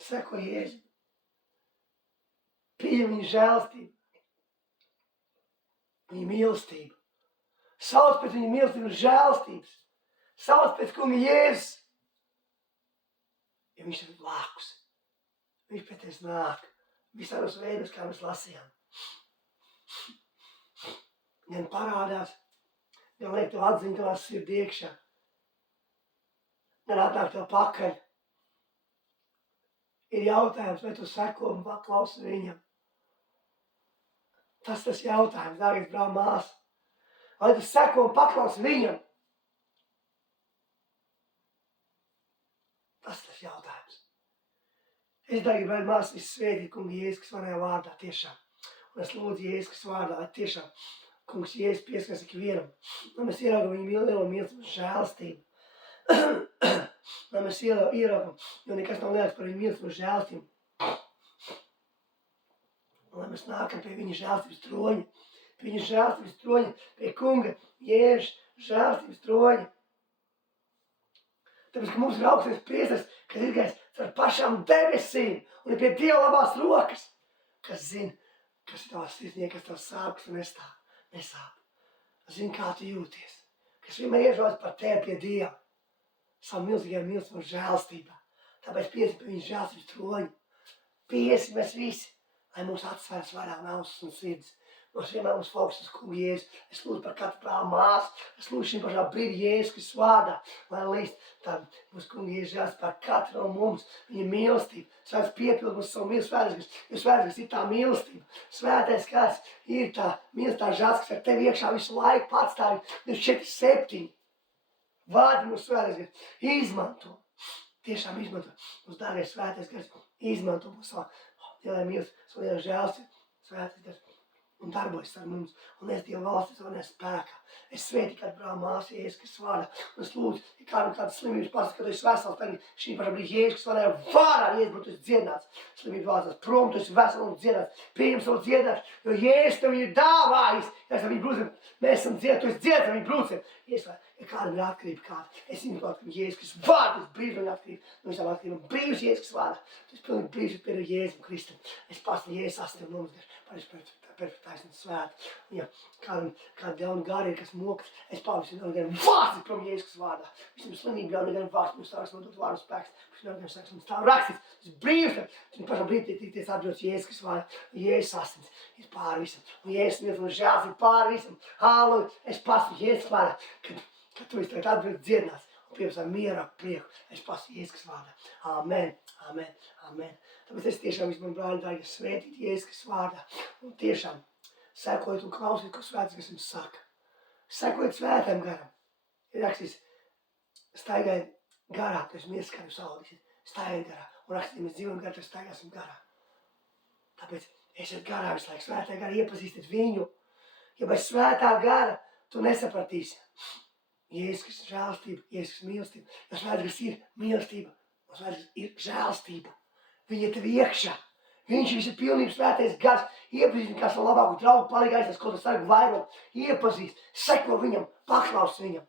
Seko Jēzum. Pieņem viņa žēlastību. Viņa mīlestību. Sauc pēc viņa mīlestību un žēlastības. Sauc pēc kunga Jēzus. Ja viņš ir blakus. Viņš pēc tevis nāk. Visādos veidos, kā mēs lasījām. Gan parādās, gan liek tev atziņu tavā sirdī iekšā. Gan atnāk tev pakaļ. Ir jautājums, vai tu seko un paklausi viņam. Tas jautājums, dārgais brāl māsa. Vai tu seko un paklausi viņam? Tas jautājums. Es, dārgi brāl māsa, visu svētīt, kungi Jēzus, kas manajā vārdā tiešām. Un es lūdzu Jēzus, kas vārdā, lai tiešām kungs Jēzus pieskars ikvienam. Lai mēs ieraugam viņu lielo mīlestību un žēlastību. Lai mēs ieraugam, jo nekas nav lielāks par viņu mīlestību un žēlastību. Un lai mēs nākam pie viņa žēlastības troņa. Pie viņa žēlastības troņa, pie kunga Jēzus žēlastības troņa. Tāpēc, ka mums ir augstais priesteris, kas ir gājis caur pašām debesīm un ir pie Dieva labās rokas, kas zina, kas ir tavās sirdī, kas tev sāp, kas nesāp. Zina, kā tu jūties. Kas vienmēr iežaujas par tevi pie Dieva. Savu milzīgajā mīlestībā un žēlastībā. Tāpēc piesim pie viņa žēlastības troņa. Piesim mēs visi, lai mūs atsvērs vairāk naudas un sirds. Mums vienmēr mums fokus uz kungu Jēzu. Es lūdzu par katru brāli māsu. Es lūdzu šim pašā brīdī Jēzus, kas vārdā, lai līdz tam mūsu kungu Jēzus žēlas par katru no mums. Viņa mīlestība. Svēts piepild mums savu mīlestību. Jo svētais ir tā mīlestība. Svētais kāds ir tā mīlestība žēls, kas ar tevi iekšā visu laiku patstāvi. 24/7. Vārdi mūsu svētais. Izmanto. Tiešām izmanto. Mūsu dārgais svētais gars. Izmanto mūsu savu lielā mīlestību. Savu lielā žēlstību. Svētais gars. Un darbojas ar mums, un es Dieva valsti savā spēkā. Es sveitu kādu brāli māsu Jēzus, kas vārdā, un es lūdzu, ja kādam kādas slimības pasaka, ka tu esi vesels, tagad šī pašā brīdī Jēzus, kas vārdā vārā, Jēzus, bet tu esi dziedināts. Slimības vārdsās prom, tu esi vesels un dziedināts. Pieņem savu dziedināšanu, jo Jēzus tev ir dāvājis. Ja esam viņa brūcēm, mēs esam dziedināti, tu esi dziedināts ar viņa brūcēm. Jēzus, ja kādam ir atkarība kāda, es viņu atkarību Jēzus, kas vārdā, es brīvs no viņa atkarību, no visām atkarībām. Brīvs Jēzus, kas vārdā. Tu esi pilnīgi brīvs pie Jēzus un Kristum. Es pats Jēzus astem nomazgāšu, perfektāisni svēt. Ja kāda jauna gāri ir, kas mokas, es pāvis viņu gan vārds prom Jēzus vārdā. Viņam slimība jau negan vārds, mums sāks nodot vārdu spēks. Viņam gan sāks mums tā rakstīts. Tas brīvs, viņam pašā brīdī ties atbrīvots Jēzus vārdā. Jēzus asins ir pāri visam. Un Jēzus mīl un žēls ir pāri visam. Halleluja. Es pats Jēzus vārdā, kad tu esi tagad atbrīvots dziedināts. Un pievisam mierā prieku. Es pats Jēzus vārdā. Amen. Amen. Amen. Tāpēc es tiešām visu man brāļi dārgi svētīt Jēzus vārdā. Un tiešām sekojiet un klausiet, ko svētais, kas jums saka. Sekojiet svētām garam. Ir rakstīts, staigājiet garā, tu esi miers, kā jūs audīsiet. Staigājiet garā. Un rakstīts, mēs dzīvojam garā, tu staigāsim garā. Tāpēc esiet garā visu laiku. Svētā gara iepazīstiet viņu. Ja bez svētā gara tu nesapratīsi. Jēzus, kas ir žēlastība, Jēzus, kas ir mīlestība. Jo svētais, kas ir mīlestība Mums vajadzīgs ir žēlstība. Viņa tev iekšā. Viņš ir pilnības svētais gars. Iepazīst kā savu labāku draugu, palīgais, ko tu sargu vairāk. Iepazīst, seko viņam, paklaus viņam.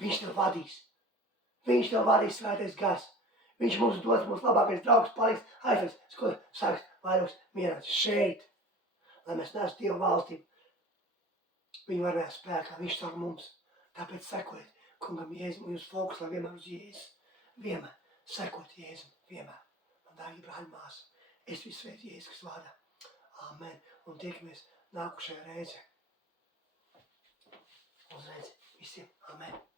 Viņš tev vadīs. Viņš tev vadīs svētais gars. Viņš mums dos mūsu labākais draugs, palīgs, aizveids, ko sargs vairāks mierāts šeit. Lai mēs neesam Dieva valstību. Viņu varēja spēkā, viņš caur mums. Tāpēc sekojiet kungam Jēzum, un jūs fokus, lai vienmēr uz Jēzus. Vienmēr sekot Jēzum, vienmēr. Man dārgi brāļi māsa, es visu sveicu Jēzus vārdā. Amen. Un tiekamies nākušajā reizē. Uz redzi visiem. Amen.